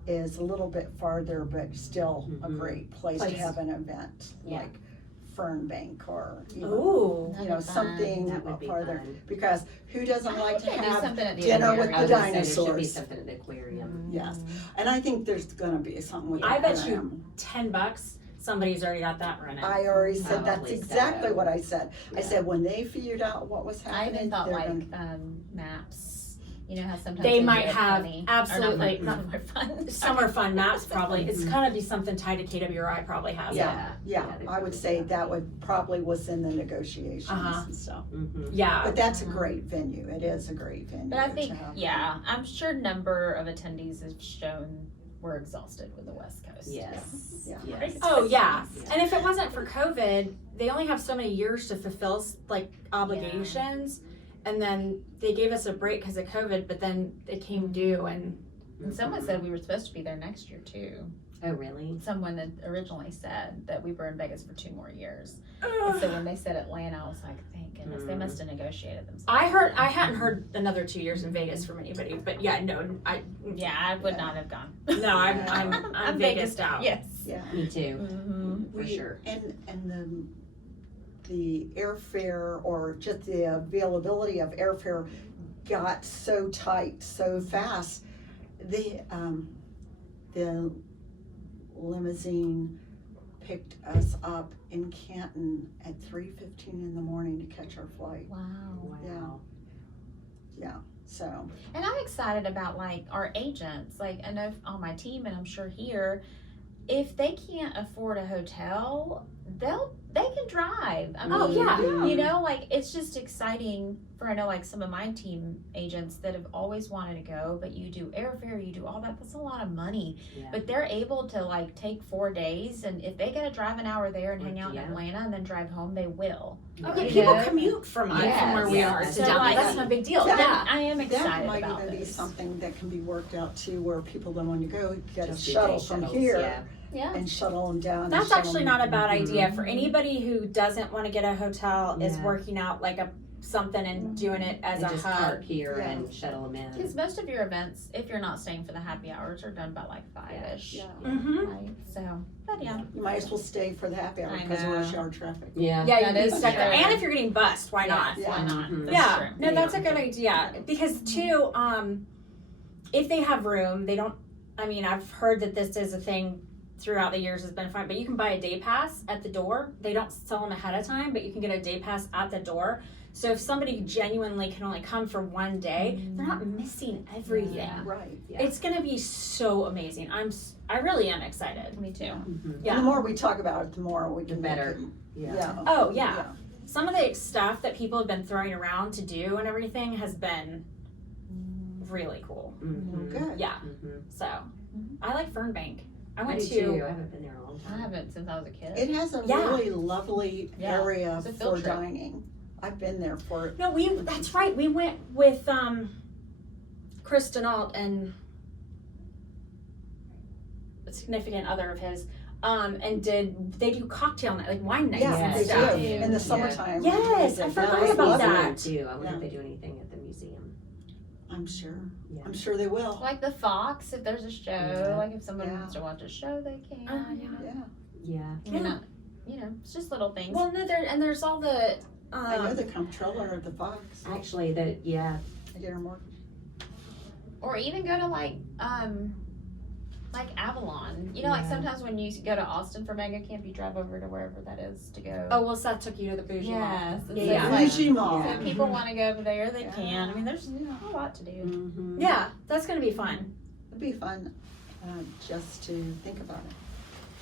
is a little bit farther, but still a Mhm. great place to Place. have an event, Yeah. like Fernbank or, you know, Ooh. you know, That'd be fun. something That would be farther. fun. Because who doesn't like to We could do have, something at the dinner with aquarium. I was the gonna say, there should be dinosaurs. something at the aquarium. Yes. And I think there's gonna be something with I bet you aquarium. $10. Somebody's already got that running. I already said, that's Probably exactly so. what I said. I Yeah. said, when they figured out what was I happening, even thought they're like gonna, maps, You know how sometimes They do might it have funny, absolutely- or not fun. Summer fun maps probably. It's Mhm. gotta be something tied to KWRI probably has. Yeah. they I would probably say do. that would probably was in the negotiations Uh-huh. and stuff. Mhm. Yeah. But that's a great venue. It is a great venue. But I to think, have. yeah, I'm sure number of attendees have shown we're exhausted with the West Coast. Yes. Yeah. Yes. Oh, yeah. Yeah. And if it wasn't for COVID, they only have so many years to fulfill like obligations. And then they gave us a break because of COVID, but then it came due and And someone said we were supposed to be there next year too. Oh, really? Someone had originally said that we were in Vegas for 2 more years. And so when they said Atlanta, I was like, thank goodness, they must have negotiated themselves. I hadn't heard another 2 years in Vegas from anybody, but yeah, no, Yeah, I would not have gone. no, I'm Vegas out. Yes. Yeah. Me too, Mm-hmm. for sure. And the airfare or just the availability of airfare got so tight so fast. The limousine picked us up in Canton at 3:15 in the morning to catch our flight. Wow. Wow. So And I'm excited about like our agents. Like I know on my team, and I'm sure here, if they can't afford a hotel, they can drive. I mean, Oh, yeah. you know, like it's just exciting for I know like some of my team agents that have always wanted to go, but you do airfare, you do all that. That's a lot of money. Yeah. But they're able to like take 4 days, and if they gotta drive an hour there and hang out in Yeah. Atlanta and then drive home, they will. Oh, yeah, You people know? commute from Yes, where we yes. are to So, down like, there. That's no big deal. that- Yeah. I am that excited might about even be this. something that can be worked out too, where people don't want to go, get a Just do shuttle day from shuttles, here yeah. Yeah. and shuttle them down. and That's shuttle actually them- not a bad idea Mhm. for anybody who doesn't want to get a hotel, is Yeah. working out like something and doing it as And a just hub. park here Yeah. and shuttle them in. Because most of your events, if you're not staying for the happy hours, are done by like 5-ish. Yeah. Mm-hmm. Right. So, but yeah. You might as well stay for the happy hour I because of rush know. hour traffic. Yeah. Yeah, That you'd be is stuck there. true. And if you're getting bussed, why not? Yes, why not? Mhm. That's Yeah, true. no, that's a Yeah. good idea. Because too, if they have room, they don't. I mean, I've heard that this is a thing throughout the years has been fine, but you can buy a day pass at the door. They don't sell them ahead of time, but you can get a day pass at the door. So if somebody genuinely can only come for one day, they're not missing everything. Yeah. Right. Yeah. It's gonna be so amazing. I really am excited. Me too. Mhm. Yeah. The more we talk about it, the more we can The make better. it. Yeah. Yeah. Oh yeah. Some of the stuff that people have been throwing around to do and everything has been really cool. Mhm. Good. Yeah. Mhm. So I like Fernbank. I I went do to too. I haven't been there in a long I time. haven't since I was a kid. It has a Yeah. really lovely Yeah. area It's a field for trip. dining. I've been there for No, that's right. We went with Chris Denault and a significant other of his. And they do cocktail night, like wine nights yeah, and they stuff. do in the summertime. Yes, I It's forgot very about lovely. that. Too. I wonder Yeah. if they do anything at the museum. I'm sure. Yeah. I'm sure they will. Like the Fox, if there's a show, Yeah. like if someone Yeah. wants to watch a show, they can. Yeah. Yeah. Yeah. I mean, you know, it's just little things. Well, no, there's all the. I know the comptroller of the Fox. Actually, yeah. I did her more. Or even go to like Avalon. You know, like Yeah. sometimes when you go to Austin for mega camp, you drive over to wherever that is to go. Oh well, Seth took you to the bougie mall. yes. Yeah, So yeah. it's like, Bougie Mall. Yeah. if people want to go over there, they Yeah. can. I mean, there's Yeah. a lot to do. Mm-hmm. Yeah, that's gonna be fun. It'd be fun just to think about it.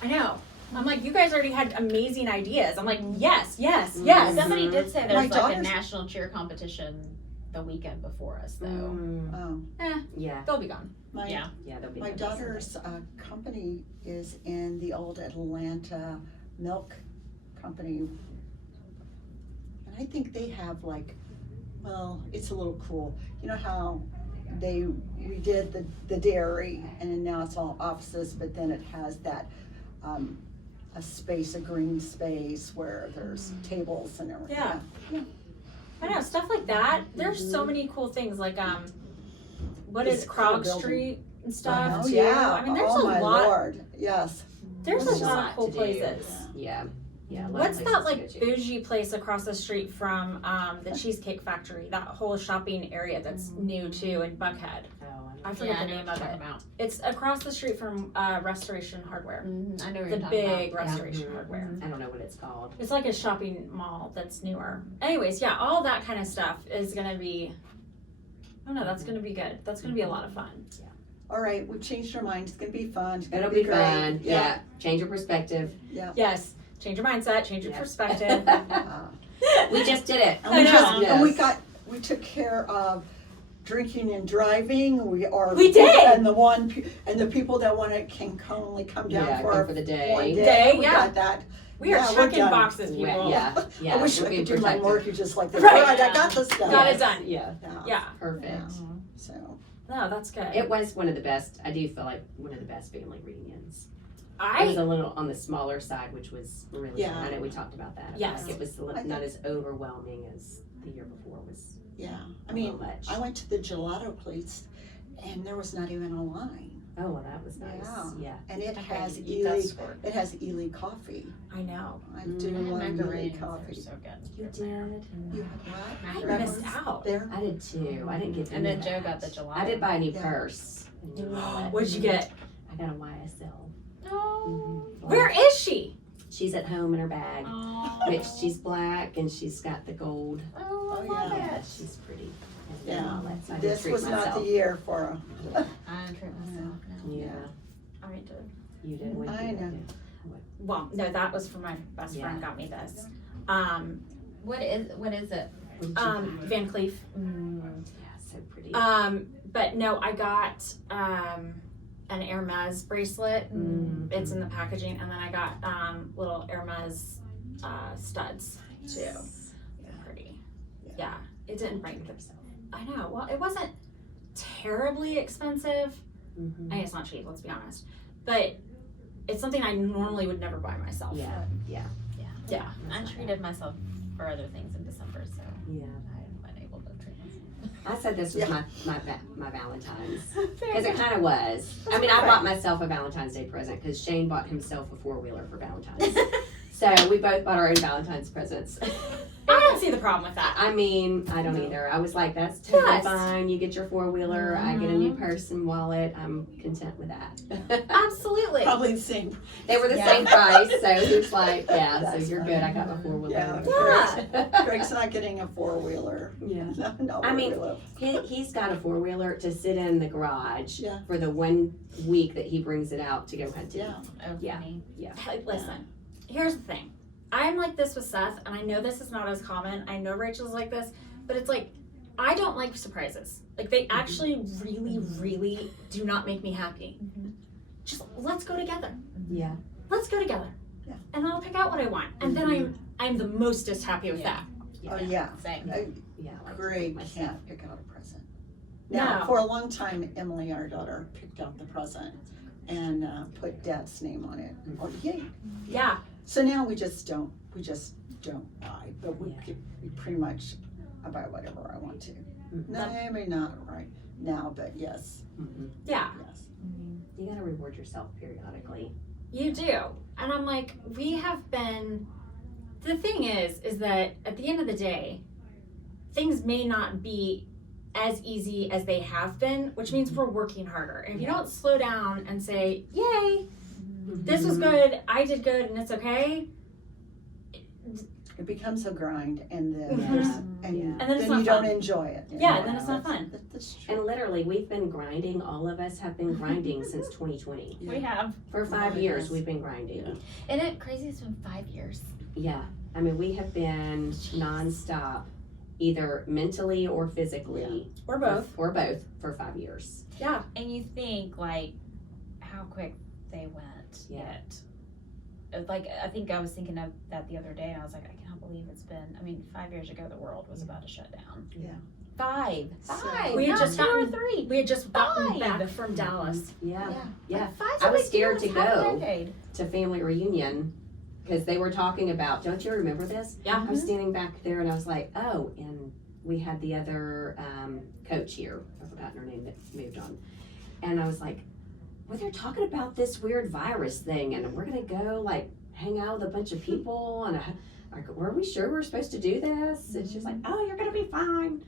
I know. I'm like, you guys already had amazing ideas. I'm like, yes, yes, Mhm. yes. Somebody did say My there's like a daughter's- national cheer competition the weekend before us, though. Mm. Oh, Yeah. They'll be gone. my Yeah. Yeah. They'll be my there daughter's company is in the old Atlanta milk company, and I think they have like, well, it's a little cool. You know how they redid the dairy, and then now it's all offices, but then it has that a space, a green space where there's tables and everything. Yeah. I know, stuff like that. There's so many cool things like what It's is a cool Krog building. Street and stuff Oh too. yeah! I mean, there's oh a my lot. Lord! Yes. There's a There's a lot lot of cool to do. places. Yeah. Yeah. A lot of What's places that to like go to. bougie place across the street from the Cheesecake Factory? That whole shopping area that's new too in Buckhead. Oh, I Yeah, forget I the know name what of you're it. talking about. It's across the street from Restoration Hardware. I know what The you're talking big about. Restoration Mhm. Hardware. I don't know what it's called. It's like a shopping mall that's newer. Anyways, yeah, all that kind of stuff is gonna be. Oh no, that's gonna be good. That's gonna be a lot of fun. All right, we've changed our mind. It's gonna be fun. It's gonna It'll be great. fun. Yeah. Change your perspective. Yes, change your mindset, change your Yeah. perspective. We just did it. And we, I know. we took care of drinking and driving. We did. And the people that can only come down Yeah, for come for the day. one Day, We yeah. got that. We are Yeah, we're checking done. boxes, people. Yeah. Yeah. I wish I we're being could do my protective. mortgages like this. Right. All right, I got this done. Got it done. Yeah. Yeah. Perfect. So No, that's good. It was one of the best. I do feel like one of the best family reunions. It was I a little on the smaller side, which was really Yeah. fun. I know we talked about that. I feel Yes. like it was not as overwhelming as the year before was. yeah, I a mean, little much. I went to the gelato place, and there was not even a line. Oh well, that was nice. Yeah. And it I has had to eat that Ely. sport. It has Ely coffee. I know. I do love Ely Macaroni coffee. so good. You did. You had what? I Lemons missed out. There. I did too. I didn't get. And any then of Joe that. got the gelato. I did buy a new Yeah. purse. What'd you get? I got a YSL. Oh. Where is she? She's at home in her bag. Oh. Which she's black and she's got the gold. Oh, I Oh, love yeah. it. She's pretty. Yeah. So I did This treat was not myself. the year for her. I treat myself now. Yeah, I did. you did. What I did you know. do? Well, no, that was for my best friend Yeah. got me this. What is it? What did you Van Cleef. Yeah, so pretty. But no, I got an Hermes bracelet. Mm. It's in the packaging, and then I got little Hermes studs too. They're pretty. Yeah, it didn't break the. I know. Well, it wasn't terribly expensive. Mhm. I mean, it's not cheap. Let's be honest, but it's something I normally would never buy myself. Yeah, yeah, Yeah. I treated myself for other things in December, so yeah. I'm unable to treat myself. I said this was Yeah. my Valentine's because it kind of was. I mean, I bought myself a Valentine's Day present because Shane bought himself a 4-wheeler for Valentine's. So we both bought our own Valentine's presents. I don't see the problem with that. I mean, I don't either. I was like, that's totally Yes. fine. You get your 4-wheeler. I get a new purse and wallet. I'm content with that. Absolutely. Probably the same. They were the Yeah. same price, so he was like, yeah, so That's you're good. I got my 4-wheeler. Yeah. Greg's not getting a 4-wheeler. Yeah. No, I mean, four-wheeler. He's got a 4-wheeler to sit in the garage Yeah. for the 1 week that he brings it out to go hunting. Yeah. Oh, Yeah. funny. Hey, listen, here's the thing. I'm like this with Seth, and I know this is not as common. I know Rachel's like this, but it's like, I don't like surprises. Like, they actually really, really do not make me happy. Just, let's go together. Yeah. Let's go together. Yeah. And I'll pick out what I want. And then I'm the mostest happy with Yeah. that. Oh, yeah. Same. Yeah. I like to Greg myself. can't pick out a present. Now, No. for a long time, Emily, our daughter, picked out the present and put Dad's name on it. Oh, yay. Yeah. So now we just don't buy, but we Yeah. we pretty much, I buy whatever I want to. Mhm. No, maybe not right now, but yes, Mhm. Yeah. yes. You gotta reward yourself periodically. You do. And I'm like, we have been, the thing is that at the end of the day, things may not be as easy as they have been, which means we're working harder. And if you Yeah. don't slow down and say, yay, this was Mhm. good, I did good, and it's okay, It becomes a grind, and then Mhm. there's, Yeah. and Yeah. And then it's then not you fun. don't enjoy it. Yeah, anymore. then it's not fun. That's true. And literally, we've been grinding. All of us have been grinding since 2020. Yeah. We have. For 5 my years, goodness. we've been grinding. Isn't it crazy? It's been 5 years. Yeah. I mean, we have been nonstop, either mentally or physically, Or both. or both, for 5 years. Yeah. And you think, like, how quick they went. Yeah. Yet. It's like, I think I was thinking of that the other day, and I was like, I cannot believe it's been, 5 years ago, the world was about to shut down. Yeah. 5. So- 5. We had not just 2 or gotten- 3. We had just gotten Five. back from Dallas. Yeah. Yeah. Like, 5's I a was big scared deal. to It's half a go. decade. To family reunion, because they were talking about, don't you remember this? Yeah. I was standing back there and I was like, oh, and we had the other coach here. I've forgotten her name that moved on. And I was like, well, they're talking about this weird virus thing and we're going to go like hang out with a bunch of people. And I go, were we sure we're supposed to do this? And she's like, oh, you're going to be fine.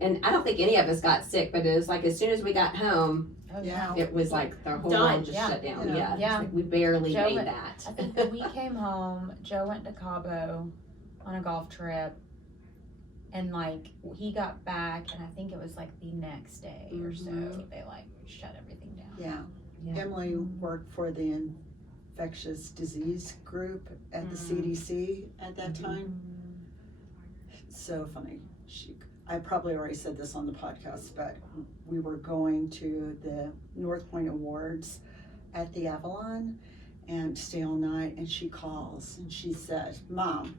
And I don't think any of us got sick, but it was like as soon as we got home, Oh, Yeah. it was like the whole Done. world just Yeah. shut down. Yeah. Yeah. It's Yeah. like we barely Joe made went- that. I think when we came home, Joe went to Cabo on a golf trip, And like he got back, and I think it was like the next day or so they like shut everything down. Yeah. Emily worked for the infectious disease group at the CDC at that time. So funny. I probably already said this on the podcast, but we were going to the North Point Awards at the Avalon and stay all night, and she calls and she said, Mom,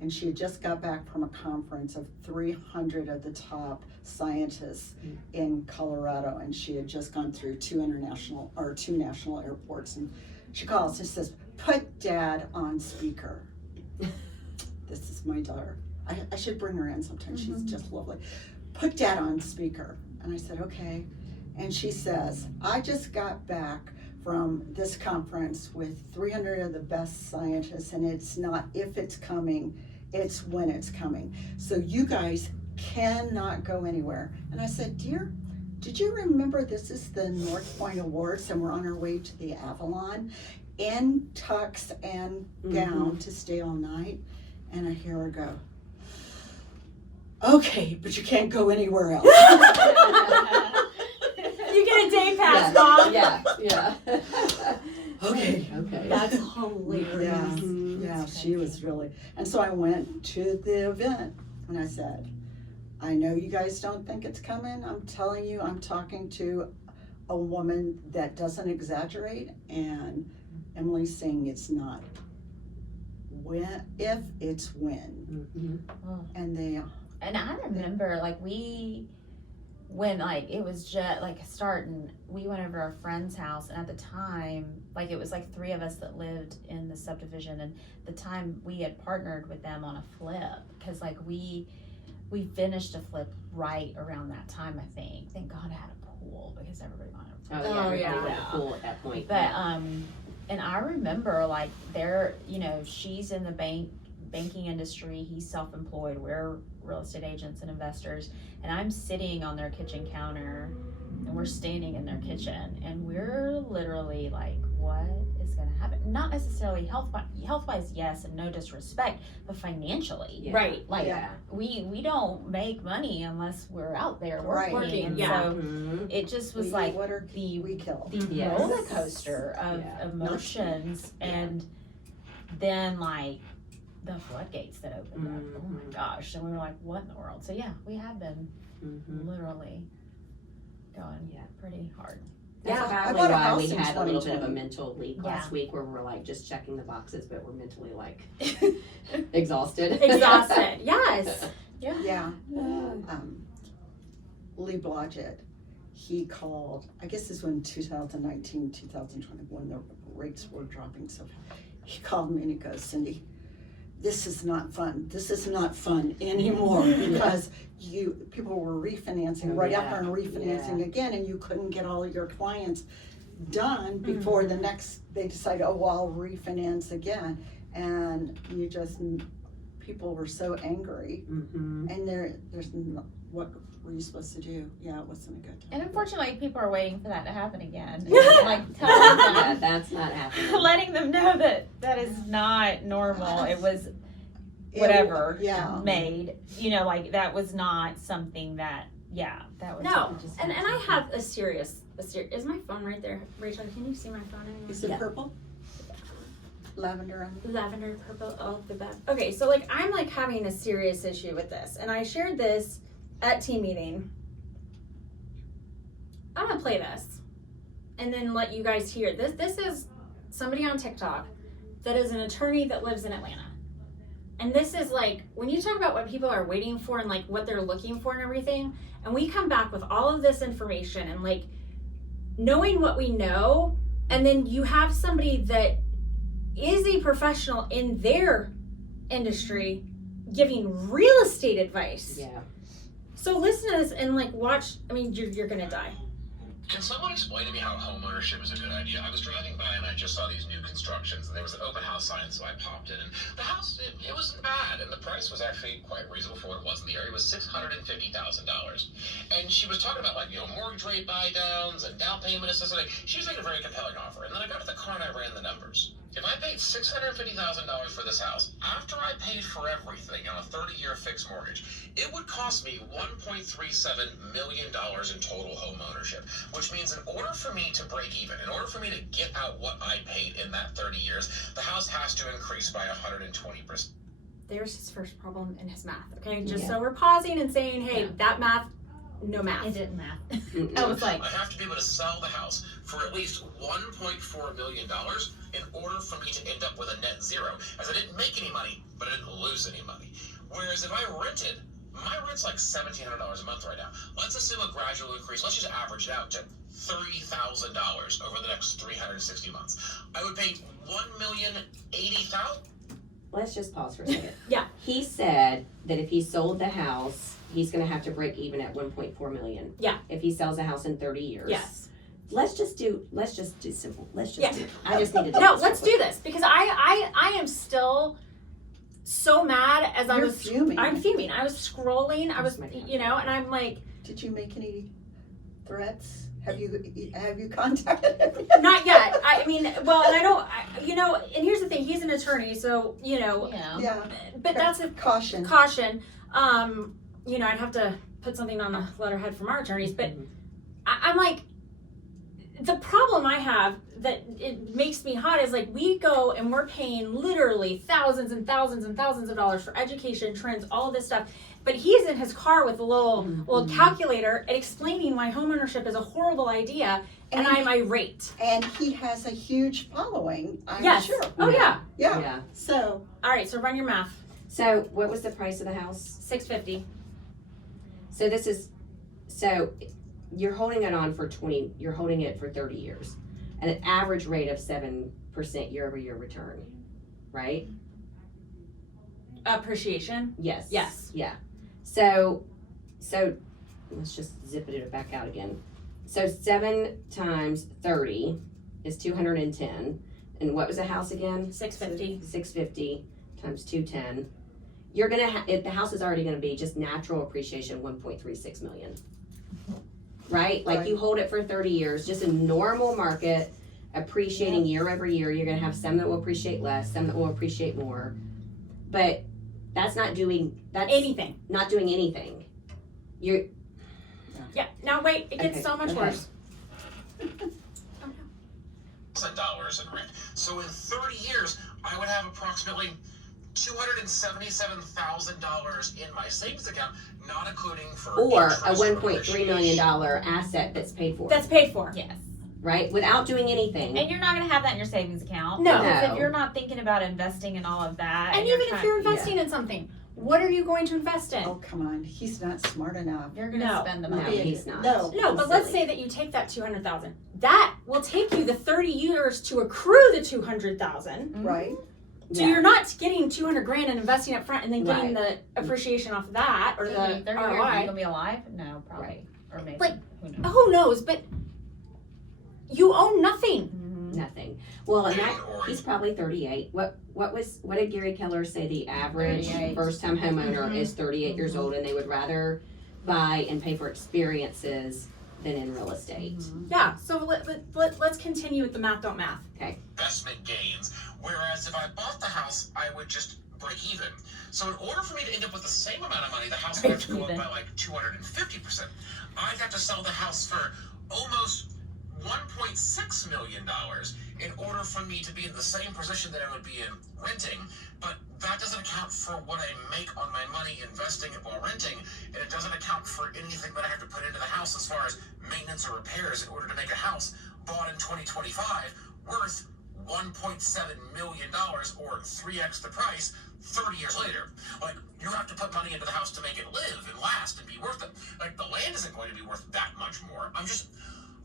and she had just got back from a conference of 300 of the top scientists in Colorado, and she had just gone through two national airports, and she calls and says, put Dad on speaker. This is my daughter. I should bring her in sometime. She's just lovely. Put Dad on speaker. And I said, okay. And she says, I just got back from this conference with 300 of the best scientists, and it's not if it's coming, it's when it's coming. So you guys cannot go anywhere. And I said, dear, did you remember this is the North Point Awards and we're on our way to the Avalon in tux and gown to stay all night? And I hear her go, okay, but you can't go anywhere else. You get a day pass, Mom. Yeah. Okay. That's hilarious. Yeah, she was really, and so I went to the event and I said, I know you guys don't think it's coming. I'm telling you, I'm talking to a woman that doesn't exaggerate, and Emily's saying it's not when, if, it's when. And they, and I remember like when like it was just like starting, we went over to our friend's house, and at the time, like it was like 3 of us that lived in the subdivision, and the time we had partnered with them on a flip, because like we finished a flip right around that time, I think. Thank God I had a pool, because everybody wanted a pool. Everybody went to pool at that point. But and I remember like they're, you know, she's in the banking industry, he's self-employed, we're real estate agents and investors, and I'm sitting on their kitchen counter and we're standing in their kitchen, and we're literally like, what is gonna happen? Not necessarily health-wise, yes, and no disrespect, but financially, Right. like we don't make money unless we're out there Right. working, and so it just was like we kill. the roller coaster of emotions, and then like the floodgates that opened up. Oh my gosh. And we were like, what in the world? So yeah, we have been literally going pretty hard. That's I probably bought a why house we in had a little bit of a 2020. mental leap last Yeah. week, where we're like just checking the boxes, but we're mentally like exhausted. Exhausted. Yes. Yeah. Lee Blodgett, he called, I guess this was in 2019, 2020, when the rates were dropping so fast. He called me and he goes, Cindy, this is not fun. This is not fun anymore, because people were refinancing right after and refinancing again, and you couldn't get all of your clients done before the next, they decided, oh, well, I'll refinance again. And people were so angry, and what were you supposed to do? Yeah, it wasn't a good time. And unfortunately, people are waiting for that to happen again. Yeah. Like telling them, that's not happening. letting them know that that is not normal. It was whatever made, you know, like that was not something that, that was. No, just and I have a serious, is my phone right there? Rachel, can you see my phone anymore? Is it purple? Lavender and Lavender, purple, oh, the best. Okay, so like I'm like having a serious issue with this, and I shared this at team meeting. I'm gonna play this and then let you guys hear this. This is somebody on TikTok that is an attorney that lives in Atlanta. And this is like, when you talk about what people are waiting for and like what they're looking for and everything, and we come back with all of this information and like knowing what we know, and then you have somebody that is a professional in their industry giving real estate advice. Yeah. So listen to this and like watch, I mean, you're gonna die. Can someone explain to me how homeownership is a good idea? I was driving by and I just saw these new constructions, and there was an open house sign, so I popped in, and the house, it wasn't bad, and the price was actually quite reasonable for what it was in the area. It was $650,000. And she was talking about, like, you know, mortgage rate buy downs and down payment assistance. She was making a very compelling offer. And then I got to the car and I ran the numbers. If I paid $650,000 for this house, after I paid for everything on a 30-year fixed mortgage, it would cost me $1.37 million in total home ownership, which means in order for me to break even, in order for me to get out what I paid in that 30 years, the house has to increase by 120%. There's his first problem in his math. Okay, just so we're pausing and saying, hey, that math, no math. It didn't math. I was like, I have to be able to sell the house for at least $1.4 million in order for me to end up with a net zero, as I didn't make any money, but I didn't lose any money. Whereas if I rented, my rent's like $1,700 a month right now. Let's assume a gradual increase. Let's just average it out to $30,000 over the next 360 months. I would pay $1,080,000. Let's just pause for a second. Yeah. He said that if he sold the house, he's gonna have to break even at 1.4 million. Yeah. If he sells a house in 30 years. yes. Let's just do simple. Let's just Yeah. do, I just need to do No, this let's real do this because I am still so mad as I You're was fuming. I'm fuming. I was scrolling. I was, Oh my God. you know, and I'm like, Did you make any threats? Have you contacted him? not yet. I mean, well, and I don't, you know, and here's the thing. He's an attorney, so you know, Yeah. Yeah, but that's a caution. caution. You know, I'd have to put something on the letterhead from our attorneys, but Mhm. I'm like, the problem I have that it makes me hot is like we go and we're paying literally thousands and thousands and thousands of dollars for education, trends, all of this stuff. But he's in his car with a little calculator explaining why homeownership is a horrible idea, and I'm irate. And he has a huge following, I'm Yes. sure. Oh yeah. Yeah, Yeah. so, All right. So run your math. So what was the price of the house? $650. So this is, so you're holding it on for you're holding it for 30 years at an average rate of 7% year-over-year return, right? Appreciation. Yes. Yes. Yeah. So let's just zip it back out again. So 7 times 30 is 210. And what was the house again? $650. 650 times 210. You're gonna if the house is already gonna be just natural appreciation 1.36 million. Right? Like Right. you hold it for 30 years, just a normal market appreciating year over year. You're gonna have some that will appreciate less, some that will appreciate more. But that's not doing Anything. not doing anything. You're Yeah. Now wait. It gets Okay, so much okay. worse. $1,000 in rent. So in 30 years, I would have approximately $277,000 in my savings account, not including for or a interest, $1.3 million appreciation. asset that's paid for. That's paid for. Yes. right? Without doing anything. And you're not going to have that in your savings account. No. Because No. if you're not thinking about investing in all of that. And even if you're investing in something, what are you going to invest in? oh, come on, he's not smart enough. You're going to No. spend the No, money. he's not. No. No, but He's let's silly. say that you take that 200,000. That will take you the 30 years to accrue the 200,000. Right? So Yeah. you're not getting 200 grand and investing up front and then getting Right. the appreciation off of that or the 30 years, are you ROI. going to be alive? No, probably. Right. Or maybe. Like, who knows? Who knows? But you own nothing. Mhm. Nothing. Well, and that he's probably 38. What did Gary Keller say the average 38. first time homeowner Mhm. is 38 years old, and they would rather buy and pay for experiences than in real estate. Yeah. So let's continue with the math don't math. Investment gains. Whereas if I bought the house, I would just break even. So in order for me to end up with the same amount of money, the house would have to go up Break by like 250%. I'd have to sell the house for almost $1.6 million in order for me to be in the same position that I would be in renting. But that doesn't account for what I make on my money investing while renting, and it doesn't account for anything that I have to put into the house as far as maintenance or repairs in order to make a house bought in 2025 worth $1.7 million or 3x the price 30 years later. Like, you have to put money into the house to make it live and last and be worth it. Like, the land isn't going to be worth that much more.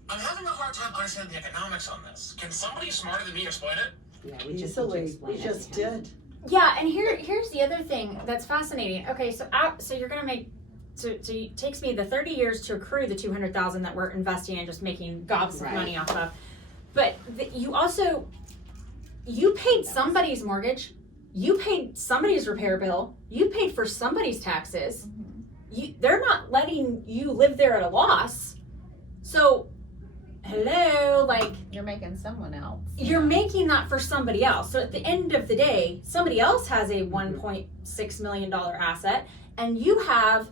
I'm having a hard time understanding the economics on this. Can somebody smarter than me explain it? Yeah, we just Easily, explain we it just to him. did. Yeah, and here's the other thing that's fascinating. Okay, so you're gonna make so it takes me the 30 years to accrue the 200,000 that we're investing and just making gobs Right. of money off of. But you paid somebody's mortgage, you paid somebody's repair bill, you paid for somebody's taxes. They're not letting you live there at a loss. So, hello, like, You're making someone else. you're making that for somebody else. So at the end of the day, somebody else has a $1.6 million asset, and you have,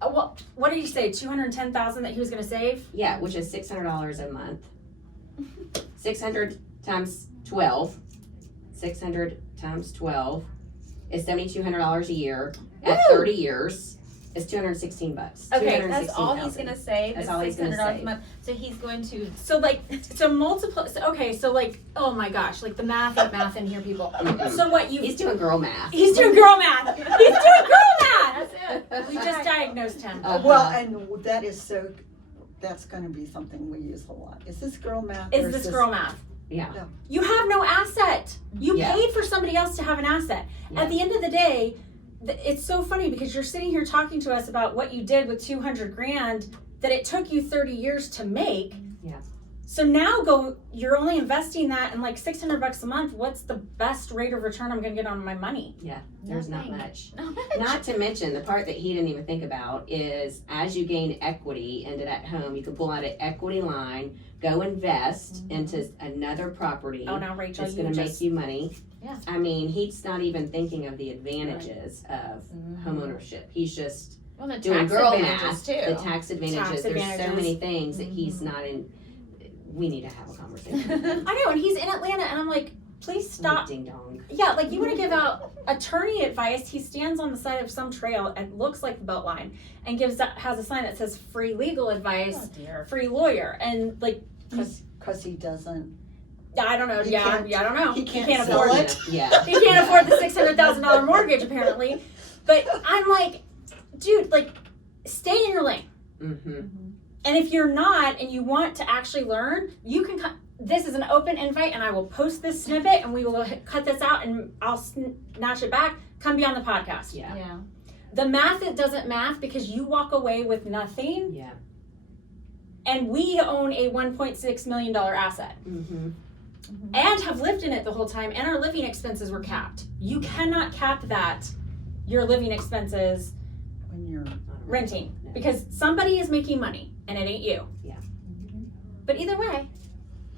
what did he say, 210,000 that he was going to save? Yeah, which is $600 a month. 600 times 12. 600 times 12 is $7,200 a year. At 30 years, it's $216. Okay, that's all he's $216,000. gonna save. That's is all he's gonna $600 save. a month. So he's going to. So like, so like, oh my gosh, like the math ain't math in here, people. Mhm. So what you, He's doing girl math. he's doing girl math. He's doing girl math. That's it. We just diagnosed him. Well, and that is so, that's gonna be something we use a lot. Is this girl math? or Is this girl math? Yeah. You have no asset. You Yeah. paid for somebody else to have an asset. Yeah. At the end of the day, it's so funny because you're sitting here talking to us about what you did with 200 grand that it took you 30 years to make. Yeah. So now you're only investing that in like $600 a month. What's the best rate of return I'm going to get on my money? Yeah, there's not Nothing. much. No. Not to mention, the part that he didn't even think about is as you gain equity into that home, you can pull out an equity line, go invest into another property. Oh, now Rachel, It's you going to just make you money. Yeah. I mean, he's not even thinking of the advantages of home ownership. He's just Well, the doing tax girl advantages math. too. The tax advantages. Tax There's so advantages. many things that he's not in. We need to have a conversation. I know, and he's in Atlanta, and I'm like, please stop. Ding dong. Yeah, like you want to give out attorney advice. He stands on the side of some trail and looks like the Beltline and has a sign that says free legal advice, Oh dear. free lawyer, and like, Cause he doesn't, I don't know. He Yeah, can't- I don't know. he can't afford sell it. it. Yeah. He can't afford the $600,000 mortgage apparently. But I'm like, dude, like, stay in your lane. Mm-hmm. And if you're not, and you want to actually learn, you can this is an open invite, and I will post this snippet, and we will cut this out, and I'll snatch it back. Come be on the podcast. Yeah. Yeah. The math, it doesn't math because you walk away with nothing, Yeah. and we own a $1.6 million asset Mm-hmm. and have lived in it the whole time, and our living expenses were capped. You cannot cap that, your living expenses, when you're, renting, No. because somebody is making money, and it ain't you. Yeah. But either way,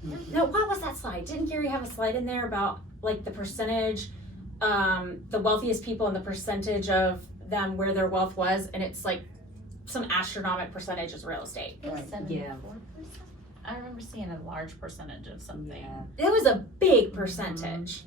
Mhm. no, what was that slide? Didn't Gary have a slide in there about like the percentage, the wealthiest people and the percentage of them where their wealth was, and it's like some astronomical percentage is real estate. It was Yeah. 74%. I remember seeing a large percentage of something. Yeah. It was a big percentage.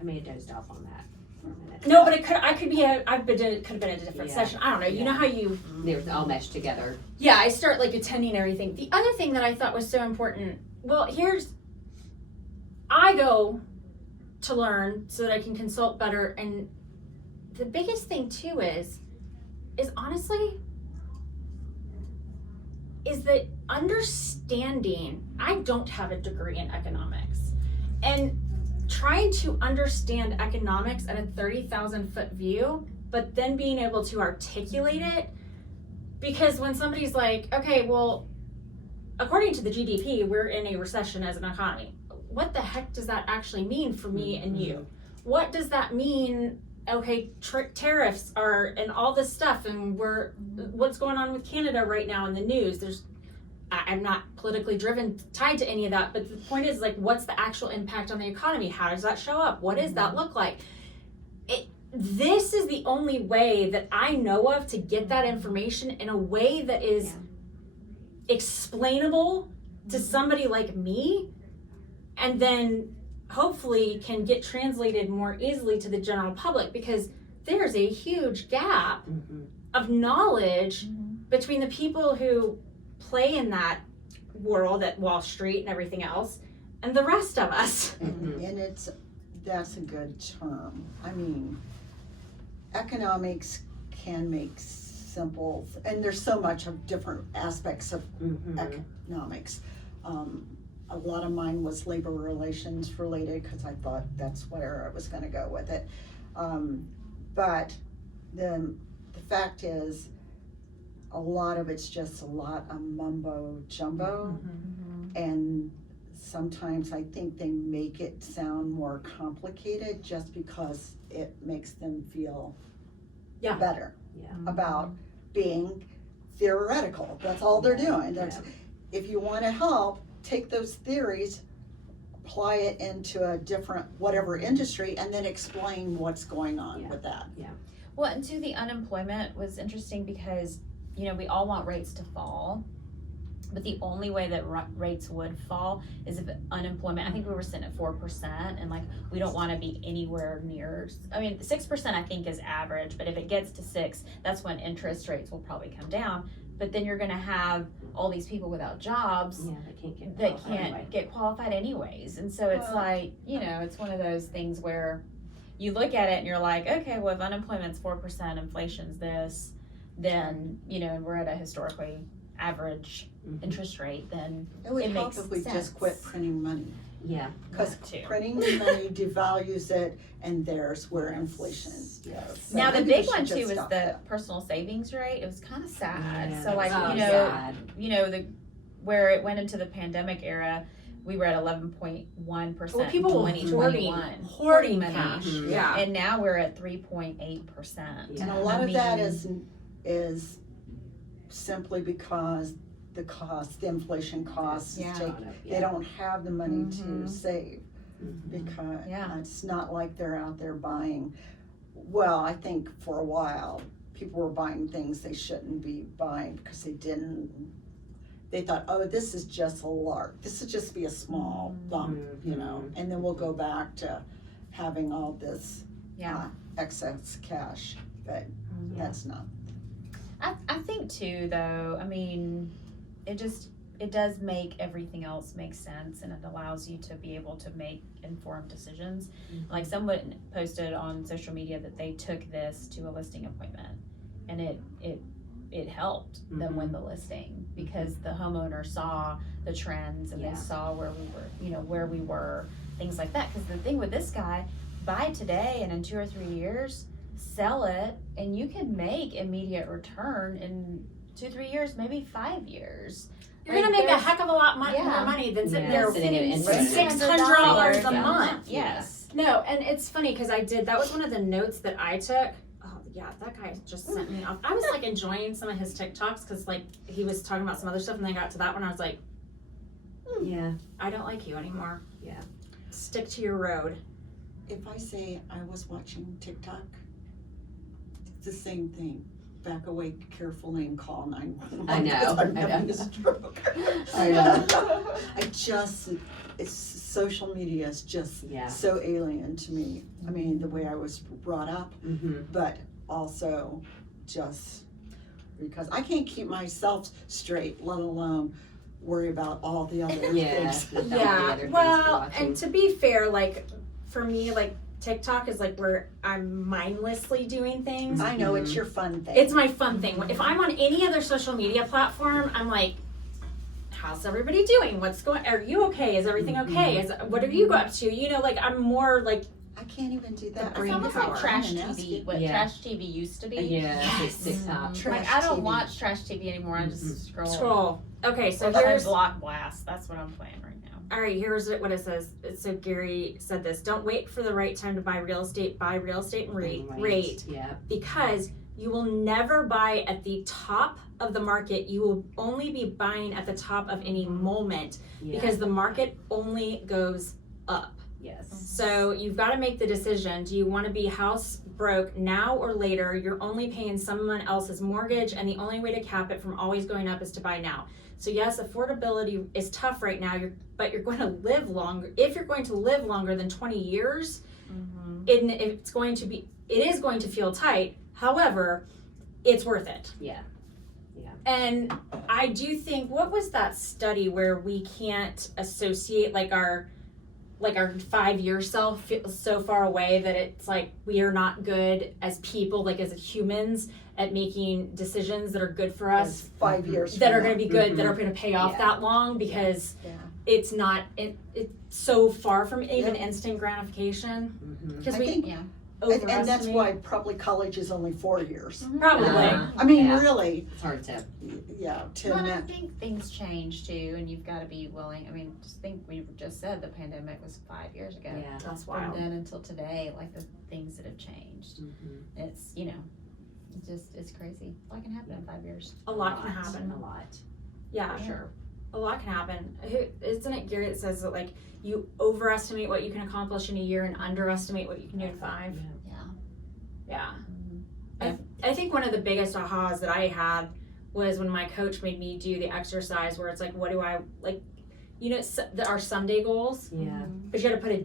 I may have dozed off on that for a minute. No, but it could have been a different Yeah. session. I don't know. You know Yeah. how you They were all meshed together. yeah, I start like attending everything. The other thing that I thought was so important, well, I go to learn so that I can consult better, and the biggest thing too is honestly, is that understanding, I don't have a degree in economics, and trying to understand economics at a 30,000 foot view, but then being able to articulate it. Because when somebody's like, okay, well, according to the GDP, we're in a recession as an economy. What the heck does that actually mean for me and you? What does that mean? Okay, tariffs are, and all this stuff, and what's going on with Canada right now in the news? I'm not politically tied to any of that, but the point is, like, what's the actual impact on the economy? How does that show up? What does that look like? This is the only way that I know of to get that information in a way that is explainable to somebody like me, and then hopefully can get translated more easily to the general public, because there's a huge gap Mm-hmm. of knowledge between the people who play in that world at Wall Street and everything else and the rest of us. Mm-hmm. and that's a good term. I mean, economics can make simple, and there's so much of different aspects of Mm-hmm. economics. A lot of mine was labor relations related, because I thought that's where I was gonna go with it. But the fact is, a lot of it's just a lot of mumbo jumbo, and sometimes I think they make it sound more complicated just because it makes them feel Yeah. better Yeah. about being theoretical. That's all they're doing. Yeah. If you want to help, take those theories, apply it into a different whatever industry, and then explain what's going on with that. Well, and the unemployment was interesting because, you know, we all want rates to fall, but the only way that rates would fall is if unemployment, I think we were sitting at 4%, and like, we don't wanna be anywhere near, I mean, 6% I think is average, but if it gets to 6, that's when interest rates will probably come down. But then you're gonna have all these people without jobs that can't get qualified anyways. And so it's like, you know, it's one of those things where you look at it and you're like, okay, well, if unemployment's 4%, inflation's this, then, you know, and we're at a historically average interest rate, then It would it help makes if we sense. just quit printing money. Yeah. Because That too. printing money devalues it, and there's where inflation goes. So Now, the maybe we big should one just too was stop the that. personal savings rate. It was kind of sad. Yeah, So like, that's you know, sad. you know, where it went into the pandemic era, we were at 11.1% Well, people were in 2021. hoarding money. cash. Mhm. Yeah. And now we're at 3.8%. Yeah. And a lot I of that mean, is simply because the inflation costs Yeah. they don't have the money Mhm. to save, because Yeah. it's not like they're out there buying. Well, I think for a while, people were buying things they shouldn't be buying because they thought, oh, this is just a lark. This would just be a small bump, you know, and then we'll go back to having all this Yeah. excess cash, but that's not. I think too, though, I mean, it does make everything else make sense, and it allows you to be able to make informed decisions. Like, someone posted on social media that they took this to a listing appointment, and it helped them win the listing because the homeowner saw the trends and they saw where we were, things like that. Because the thing with this guy, buy today and in 2 or 3 years, sell it, and you can make immediate return in 2, 3 years, maybe 5 years. You're gonna make a heck of a lot more money than sitting there sitting in with interest. $600 a Yeah. month. Yes. No, and it's funny because that was one of the notes that I took. Oh yeah, that guy just sent me off. I was like enjoying some of his TikToks because like he was talking about some other stuff, and then I got to that one, I was like, Yeah. I don't like you anymore. Yeah. Stick to your road. If I say I was watching TikTok, it's the same thing. Back away carefully and call 911. I know. I'm having a stroke. I know. It's social media is just Yeah. so alien to me. I mean, the way I was brought up, but also just because I can't keep myself straight, let alone worry about all the other Yeah. things. Without the Yeah, other things well, watching. and to be fair, like for me, like TikTok is like where I'm mindlessly doing things. I know it's your fun thing. It's my fun thing. If I'm on any other social media platform, I'm like, how's everybody doing? What's going? Are you okay? Is everything okay? What are you up to? You know, like I'm more like I can't even do that. brain It's almost power. like trash I'm gonna ask TV, you. what Yeah. trash TV used to be. Yes. TikTok. Trash Like, I don't TV. watch trash TV anymore. I just scroll. Okay, so Or I here's block blast. That's what I'm playing right now. all right. Here's what it says. So Gary said this: don't wait for the right time to buy real estate. Buy real estate and rate Yeah. because you will never buy at the top of the market. You will only be buying at the top of any moment because the market only goes up. Yes. So you've got to make the decision. Do you want to be house broke now or later? You're only paying someone else's mortgage, and the only way to cap it from always going up is to buy now. So yes, affordability is tough right now, but you're going to live longer. If you're going to live longer than 20 years, it is going to feel tight. However, it's worth it. Yeah. And I do think, what was that study where we can't associate like our 5-year self feels so far away that it's like we are not good as people, like as humans, at making decisions that are good for us, 5 years that from are going now. to be good, that are going to pay off that long, because it's not, it's so far from even instant gratification. Because I we think- overestimate. And that's why probably college is only 4 years. Probably. I mean, Yeah. really, It's hard to. to Well, and I admit. think things change too, and you've got to be willing. I mean, just think we just said the pandemic was 5 years ago. Yeah. That's From wild. then until today, like the things that have changed. It's, it's crazy. A lot can happen in 5 years. A lot can happen. A lot. Yeah. For sure. a lot can happen. Isn't it Gary that says that, like, you overestimate what you can accomplish in a year and underestimate what you can do in 5? Yeah. I think one of the biggest ahas that I had was when my coach made me do the exercise where it's like, what do I, like, you know, our someday goals, Yeah. but you got to put a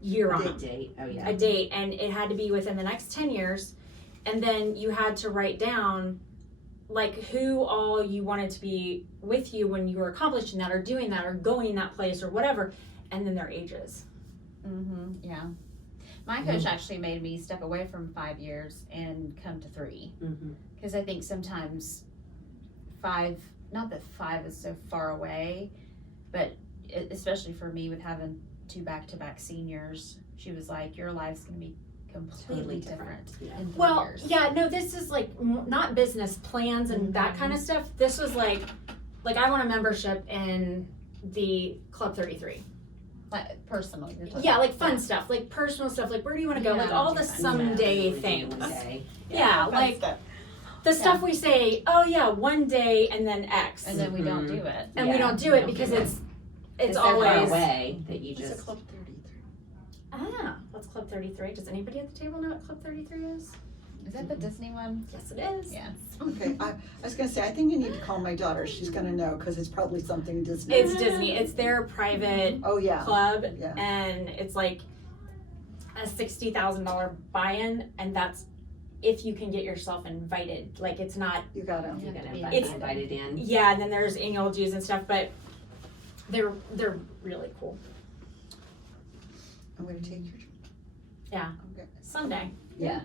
year on Big them, date. Oh yeah. a date, and it had to be within the next 10 years. And then you had to write down, like, who all you wanted to be with you when you were accomplishing that or doing that or going that place or whatever, and then their ages. Yeah. My coach actually made me step away from 5 years and come to 3. Because I think sometimes 5, not that 5 is so far away, but especially for me with having 2 back-to-back seniors, she was like, your life's going to be completely Totally different Yeah. in 3 Well, years. yeah, no, this is like not business plans and that kind of stuff. This was like I want a membership in the Club 33. Like, personally. You're talking Yeah, like about. fun stuff, like personal stuff, like where do you want to go? Yeah, like all do the that. someday Yeah, things. one day. Yeah, fun like stuff. the stuff we say, oh yeah, one day and then X. And then we don't do it. And we Yeah, don't do we it don't because do it. it's so far always away that you It's a just. Club 33. what's Club 33? Does anybody at the table know what Club 33 is? Is that the Disney one? Yes, it is. Yeah. Okay, I was gonna say, I think you need to call my daughter, she's gonna know, cause it's probably something Disney. It's Disney. It's their private Oh, yeah, club, Yeah. and it's like a $60,000 buy-in, and that's if you can get yourself invited. Like, it's not. you gotta. You gotta It's- invite invited in. Yeah, and then there's annual dues and stuff, but they're really cool. I'm gonna take your. Yeah. Okay. Someday, Yeah.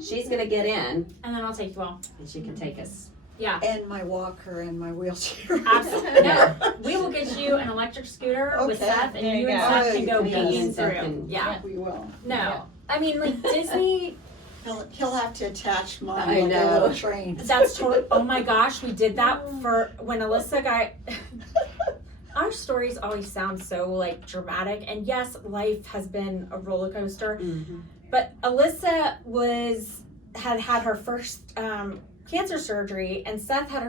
She's gonna get in and then I'll take you all. and she can take us. Yeah, And my walker and my wheelchair. absolutely. No, we will get you an electric scooter with Okay, Seth, and there you you and go. Seth can Oh, go you can being and Seth through. can- Yeah. We will. No, Yeah. I mean, like Disney. He'll have to attach mine I like a know. little train. That's totally. Oh my gosh, we did that for when Alyssa got. Our stories always sound so like dramatic, and yes, life has been a roller coaster. But Alyssa had her first cancer surgery, and Seth had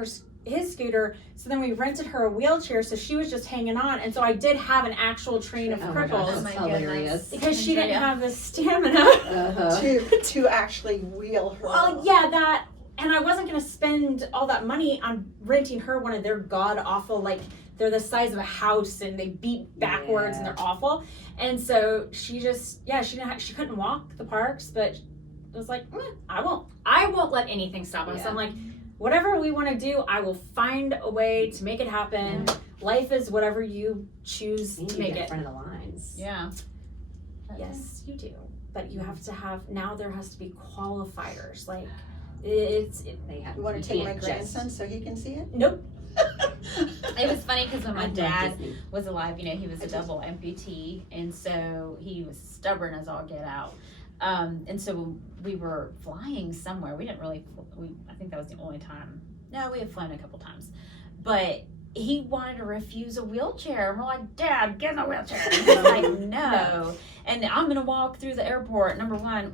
his scooter. So then we rented her a wheelchair, so she was just hanging on. And so I did have an actual train of Oh my gosh, cripples that's my hilarious. because she didn't Andrea. have the stamina. Uh-huh. To actually wheel her. Well, yeah, that, and I wasn't gonna spend all that money on renting her one of their god awful, like, they're the size of a house and they beat backwards and Yeah. they're awful. And so she just, she couldn't walk the parks, but it was like, I won't let anything stop us. Yeah. I'm like, whatever we want to do, I will find a way to make it happen. Life is whatever you choose And to you make get in it. front of the lines. Yeah. Yes, you do. But you have to have, now there has to be qualifiers. Like, it's, They have. You wanna you take my can't just- grandson so he can see it? nope. It was funny because when I my love dad Disney. was alive, he was a double amputee, and so he was stubborn as all get out. And so we were flying somewhere. We didn't really, I think that was the only time. No, we had flown a couple times. But he wanted to refuse a wheelchair. And we're like, Dad, get in the wheelchair. And he's like, no. And I'm going to walk through the airport. Number one,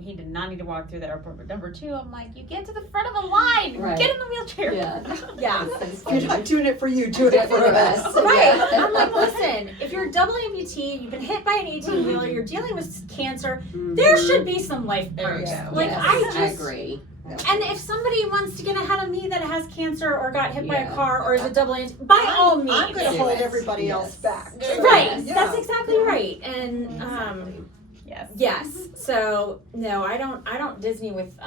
he did not need to walk through the airport. But number two, I'm like, you get to the front of the line. Right. Get in the wheelchair. Yeah. Yeah. That's so You're funny. not doing it for you, do it for us. Right. Yeah. I'm like, listen, if you're a double amputee, you've been hit by an 18-wheeler, you're dealing with cancer, Mhm. there should be some life perks. Yeah. Like, Yes, I just, agree. and if somebody wants to get ahead of me that has cancer or got hit by a Yeah. car or is a double amputee, by all means. I'm gonna Do hold it. everybody Yes. else back. Right. Yeah. That's exactly right. And, Exactly. Yes. yes. So, no, I don't Disney with,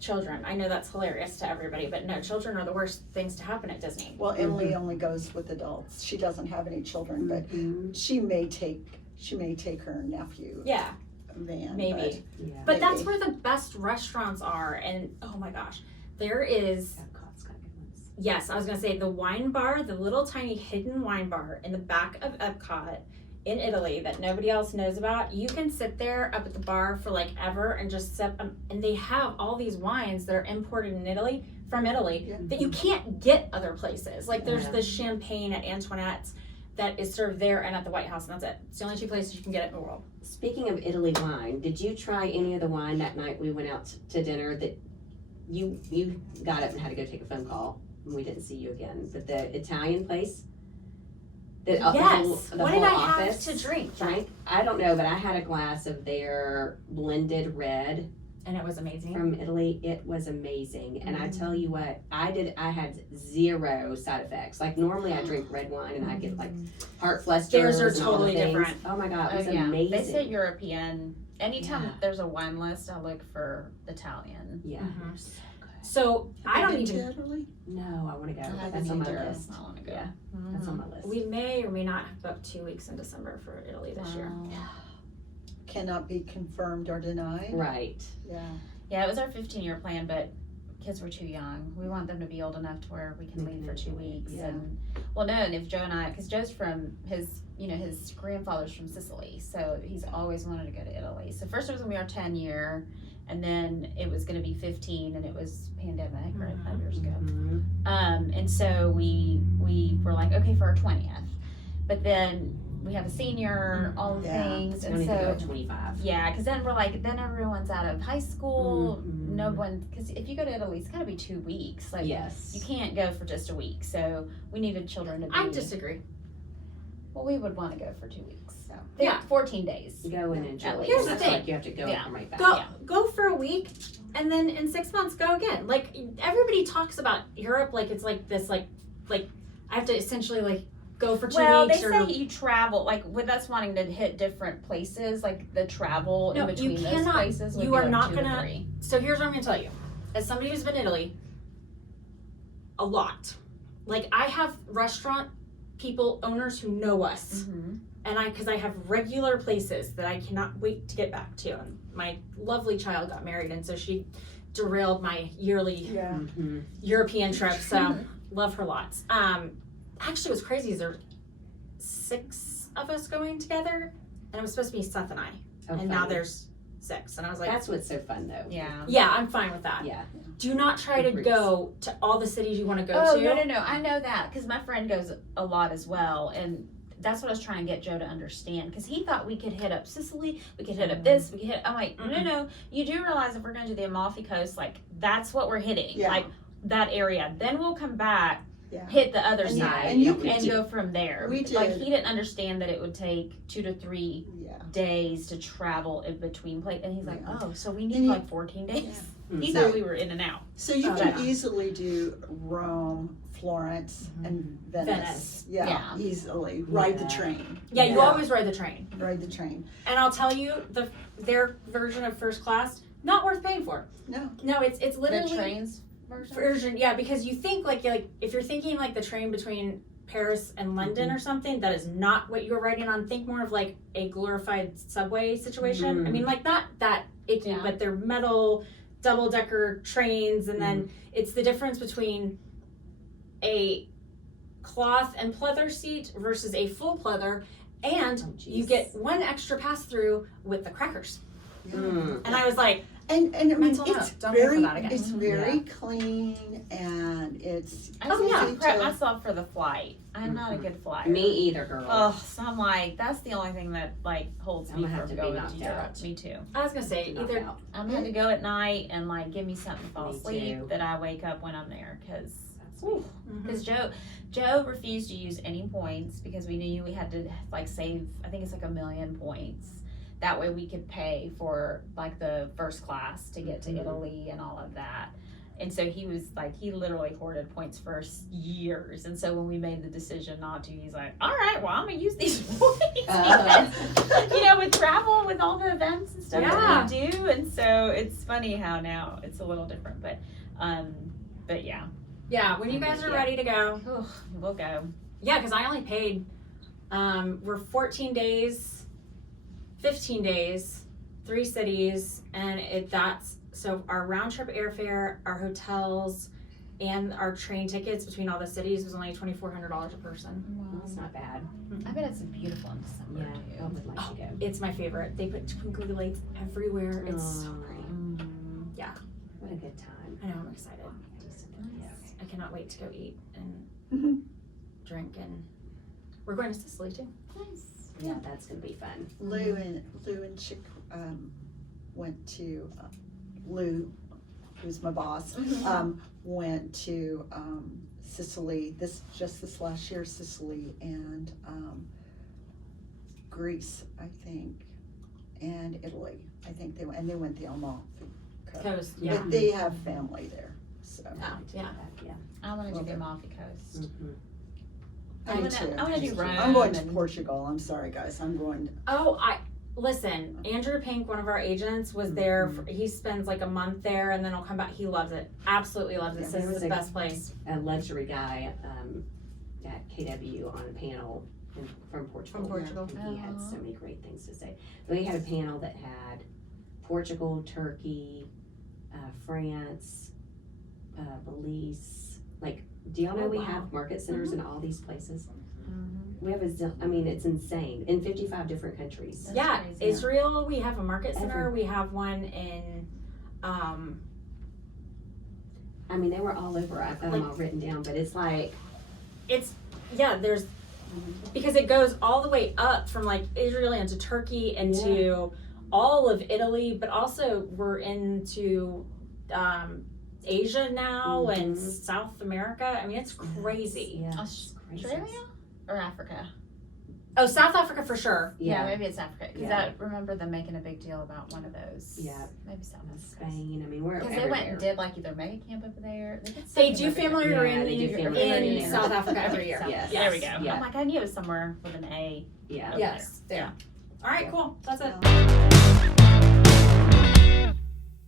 children. I know that's hilarious to everybody, but no, children are the worst things to happen at Disney. Well, Emily only goes with adults. She doesn't have any children, but Mhm. she may take her nephew Yeah. van. Maybe. Yeah. But that's Maybe. where the best restaurants are. And oh my gosh, there is, Epcot's got good ones. yes, I was going to say the wine bar, the little tiny hidden wine bar in the back of Epcot in Italy that nobody else knows about. You can sit there up at the bar for like ever and just sip, and they have all these wines that are imported in Italy, from Italy, Yeah. that you can't get other places. Like there's Yeah. the champagne at Antoinette's that is served there and at the White House, and that's it. It's the only two places you can get it in the world. Speaking of Italy wine, did you try any of the wine that night we went out to dinner that you got up and had to go take a phone call? and we didn't see you again. But the Italian place, the Yes. whole What did I office have to drink? drank. I don't know, but I had a glass of their blended red And it was amazing. from Italy. It was amazing, and I tell you what, I had 0 side effects. Like normally I drink red wine and I get like heart flusters. Theirs are and all the totally things. different. Oh my god, it was Oh, yeah. amazing. They say European. Anytime Yeah. there's a wine list, I look for Italian. Yeah. Mhm. So I don't Been even. to Italy? No, I want to go. I haven't That's on my either. list. I want to go. Yeah, that's on my list. We may or may not have booked 2 weeks in December for Italy this year. Wow. Cannot be confirmed or denied. Right. Yeah. Yeah, it was our 15-year plan, but kids were too young. We want them to be old enough to where we can leave for 2 weeks. Yeah. And well, no, and if Joe and I, because Joe's from his grandfather's from Sicily, so he's always wanted to go to Italy. So first it was gonna be our 10-year, and then it was gonna be 15, and it was pandemic, right, 5 years ago. Mhm. And so we were like, okay, for our 20th, but then we have a senior, all the Yeah. things, and 20 to so. go 25. Yeah, because then we're like, then everyone's out of high school. Mhm. No one, because if you go to Italy, it's got to be 2 weeks. Like, Yes. you can't go for just a week. So we needed children to be. I disagree. Well, we would want to go for 2 weeks. So Yeah. 14 days. Go and enjoy. At least. Here's the That's thing. like you have to go Yeah. and come right back. Go Yeah. go for a week, and then in 6 months go again. Like everybody talks about Europe, like it's like this, like I have to essentially like go for 2 Well, weeks they or. say you travel, like with us wanting to hit different places, like the travel No, in between you those cannot- places. Would you be are like not 2 to gonna- 3. So here's what I'm gonna tell you. As somebody who's been in Italy a lot, like I have restaurant people, owners who know us, Mm-hmm. and because I have regular places that I cannot wait to get back to. And my lovely child got married, and so she derailed my yearly Yeah. Mhm. European trip. So love her lots. Actually, what's crazy is there's 6 of us going together, and it was supposed to be Seth and I, Oh, and now fun. there's 6, and I was like, That's what's so fun though. Yeah. yeah, I'm fine with that. Yeah. Do not try to Agrees. go to all the cities you want to go Oh, to. no. I know that because my friend goes a lot as well. And that's what I was trying to get Joe to understand because he thought we could hit up Sicily, we could hit up this, we could hit. I'm like, no. You do realize if we're going to the Amalfi Coast, like that's what we're hitting, Yeah. like that area. Then we'll come back, Yeah. hit the other And you- side, and you could and do- go from there. We Like did. he didn't understand that it would take 2 to 3 Yeah. days to travel in between places. And he's like, oh, so we And need you- like 14 days. He So- thought we were in and out. So you Oh, can yeah. easily do Rome, Florence, and Venice. Venice. Yeah, Yeah. easily. Ride the Yeah. train. Yeah, you Yeah. always ride the train. Ride the train. And I'll tell you, their version of first class, not worth paying for. No. No, it's The literally trains version. version. Yeah, because you think like if you're thinking like the train between Paris and London or something, that is not what you're riding on. Think more of like a glorified subway situation. I mean, like not that icky, Yeah. but they're metal double-decker trains, and then it's the difference between a cloth and pleather seat versus a full pleather, and Oh, you jeez. get one extra pass-through with the crackers. Mm. And I was like, And I mean, Mental it's note, don't pay for very, that again. it's very clean and it's I Oh, just yeah. have to prep myself for the flight. I'm not a Mhm. good flyer. Me either, girl. Oh, so I'm like, that's the only thing that like holds I'm me gonna have from to be going to knocked Europe. out. Me too. I was gonna say Knock either out. I'm going to go at night and like give me something to fall Me asleep too. that I wake up when I'm there because That's me. because Joe refused to use any points because we knew we had to like save. I think it's like 1 million points. That way we could pay for like the first class to get to Mhm. Italy and all of that. And so he was like, he literally hoarded points for years. And so when we made the decision not to, he's like, all right, well, I'm going to use these points. Because, you know, with travel, with all the events and stuff that we do. And so it's funny how now it's a little different. But yeah, Yeah, when you guys are Yeah. ready to go. we'll go. Yeah, because I only paid, we're 14 days, 15 days, 3 cities, and so our round trip airfare, our hotels, and our train tickets between all the cities was only $2,400 a person. Well, that's not bad. I bet it's beautiful in December Yeah, I too. would like to go. It's my favorite. They put twinkly lights everywhere. It's so Aw. pretty. What a good time. I know, I'm excited. Nice. I cannot wait to go eat and Mhm. drink, and we're going to Sicily too. Nice. Yeah, that's gonna be fun. Lou and Chick went to Lou, who's my boss, went to Sicily, just this last year, Sicily and Greece, I think, and Italy. I think they went the Amalfi Coast. Coast. Yeah. But they have family there, so. Yeah. Yeah. I want to do Okay. the Amalfi Coast. Mhm. I wanna do Rome. I'm going to and- Portugal. I'm sorry, guys. I'm going. Oh, listen. Andrew Pink, one of our agents, was there. He spends like a month there, and then he'll come back. He loves it. Absolutely loves it. Yeah, Says there it's was the a- best place. A luxury guy at KW on a panel from Portugal. From Portugal. And he had so many great things to say. So he had a panel that had Portugal, Turkey, France, Belize. Like, do y'all know we have market centers in all these places? We have it's insane, in 55 different countries. That's Yeah, crazy. Israel. We have a market center. We have one in. They were all over. I've got them all written down, but it's like, There's because it goes all the way up from like Israel into Turkey into all of Italy, but also we're into Asia now and South America. I mean, it's crazy. yeah, Australia or Africa? Oh, South Africa for sure. Yeah, maybe it's Africa. Because Yeah. I remember them making a big deal about one of those. Yeah. Maybe South Africa. Spain. We're Because everywhere. they went and did like either mega camp over there. They, did They something do over there. family Yeah, reunion they do family in reunion. South Africa every year. Yes. There we go. Yeah. I'm like, I knew it was somewhere with an A. Yeah. over Yes, there. All right, cool. That's it. Yeah.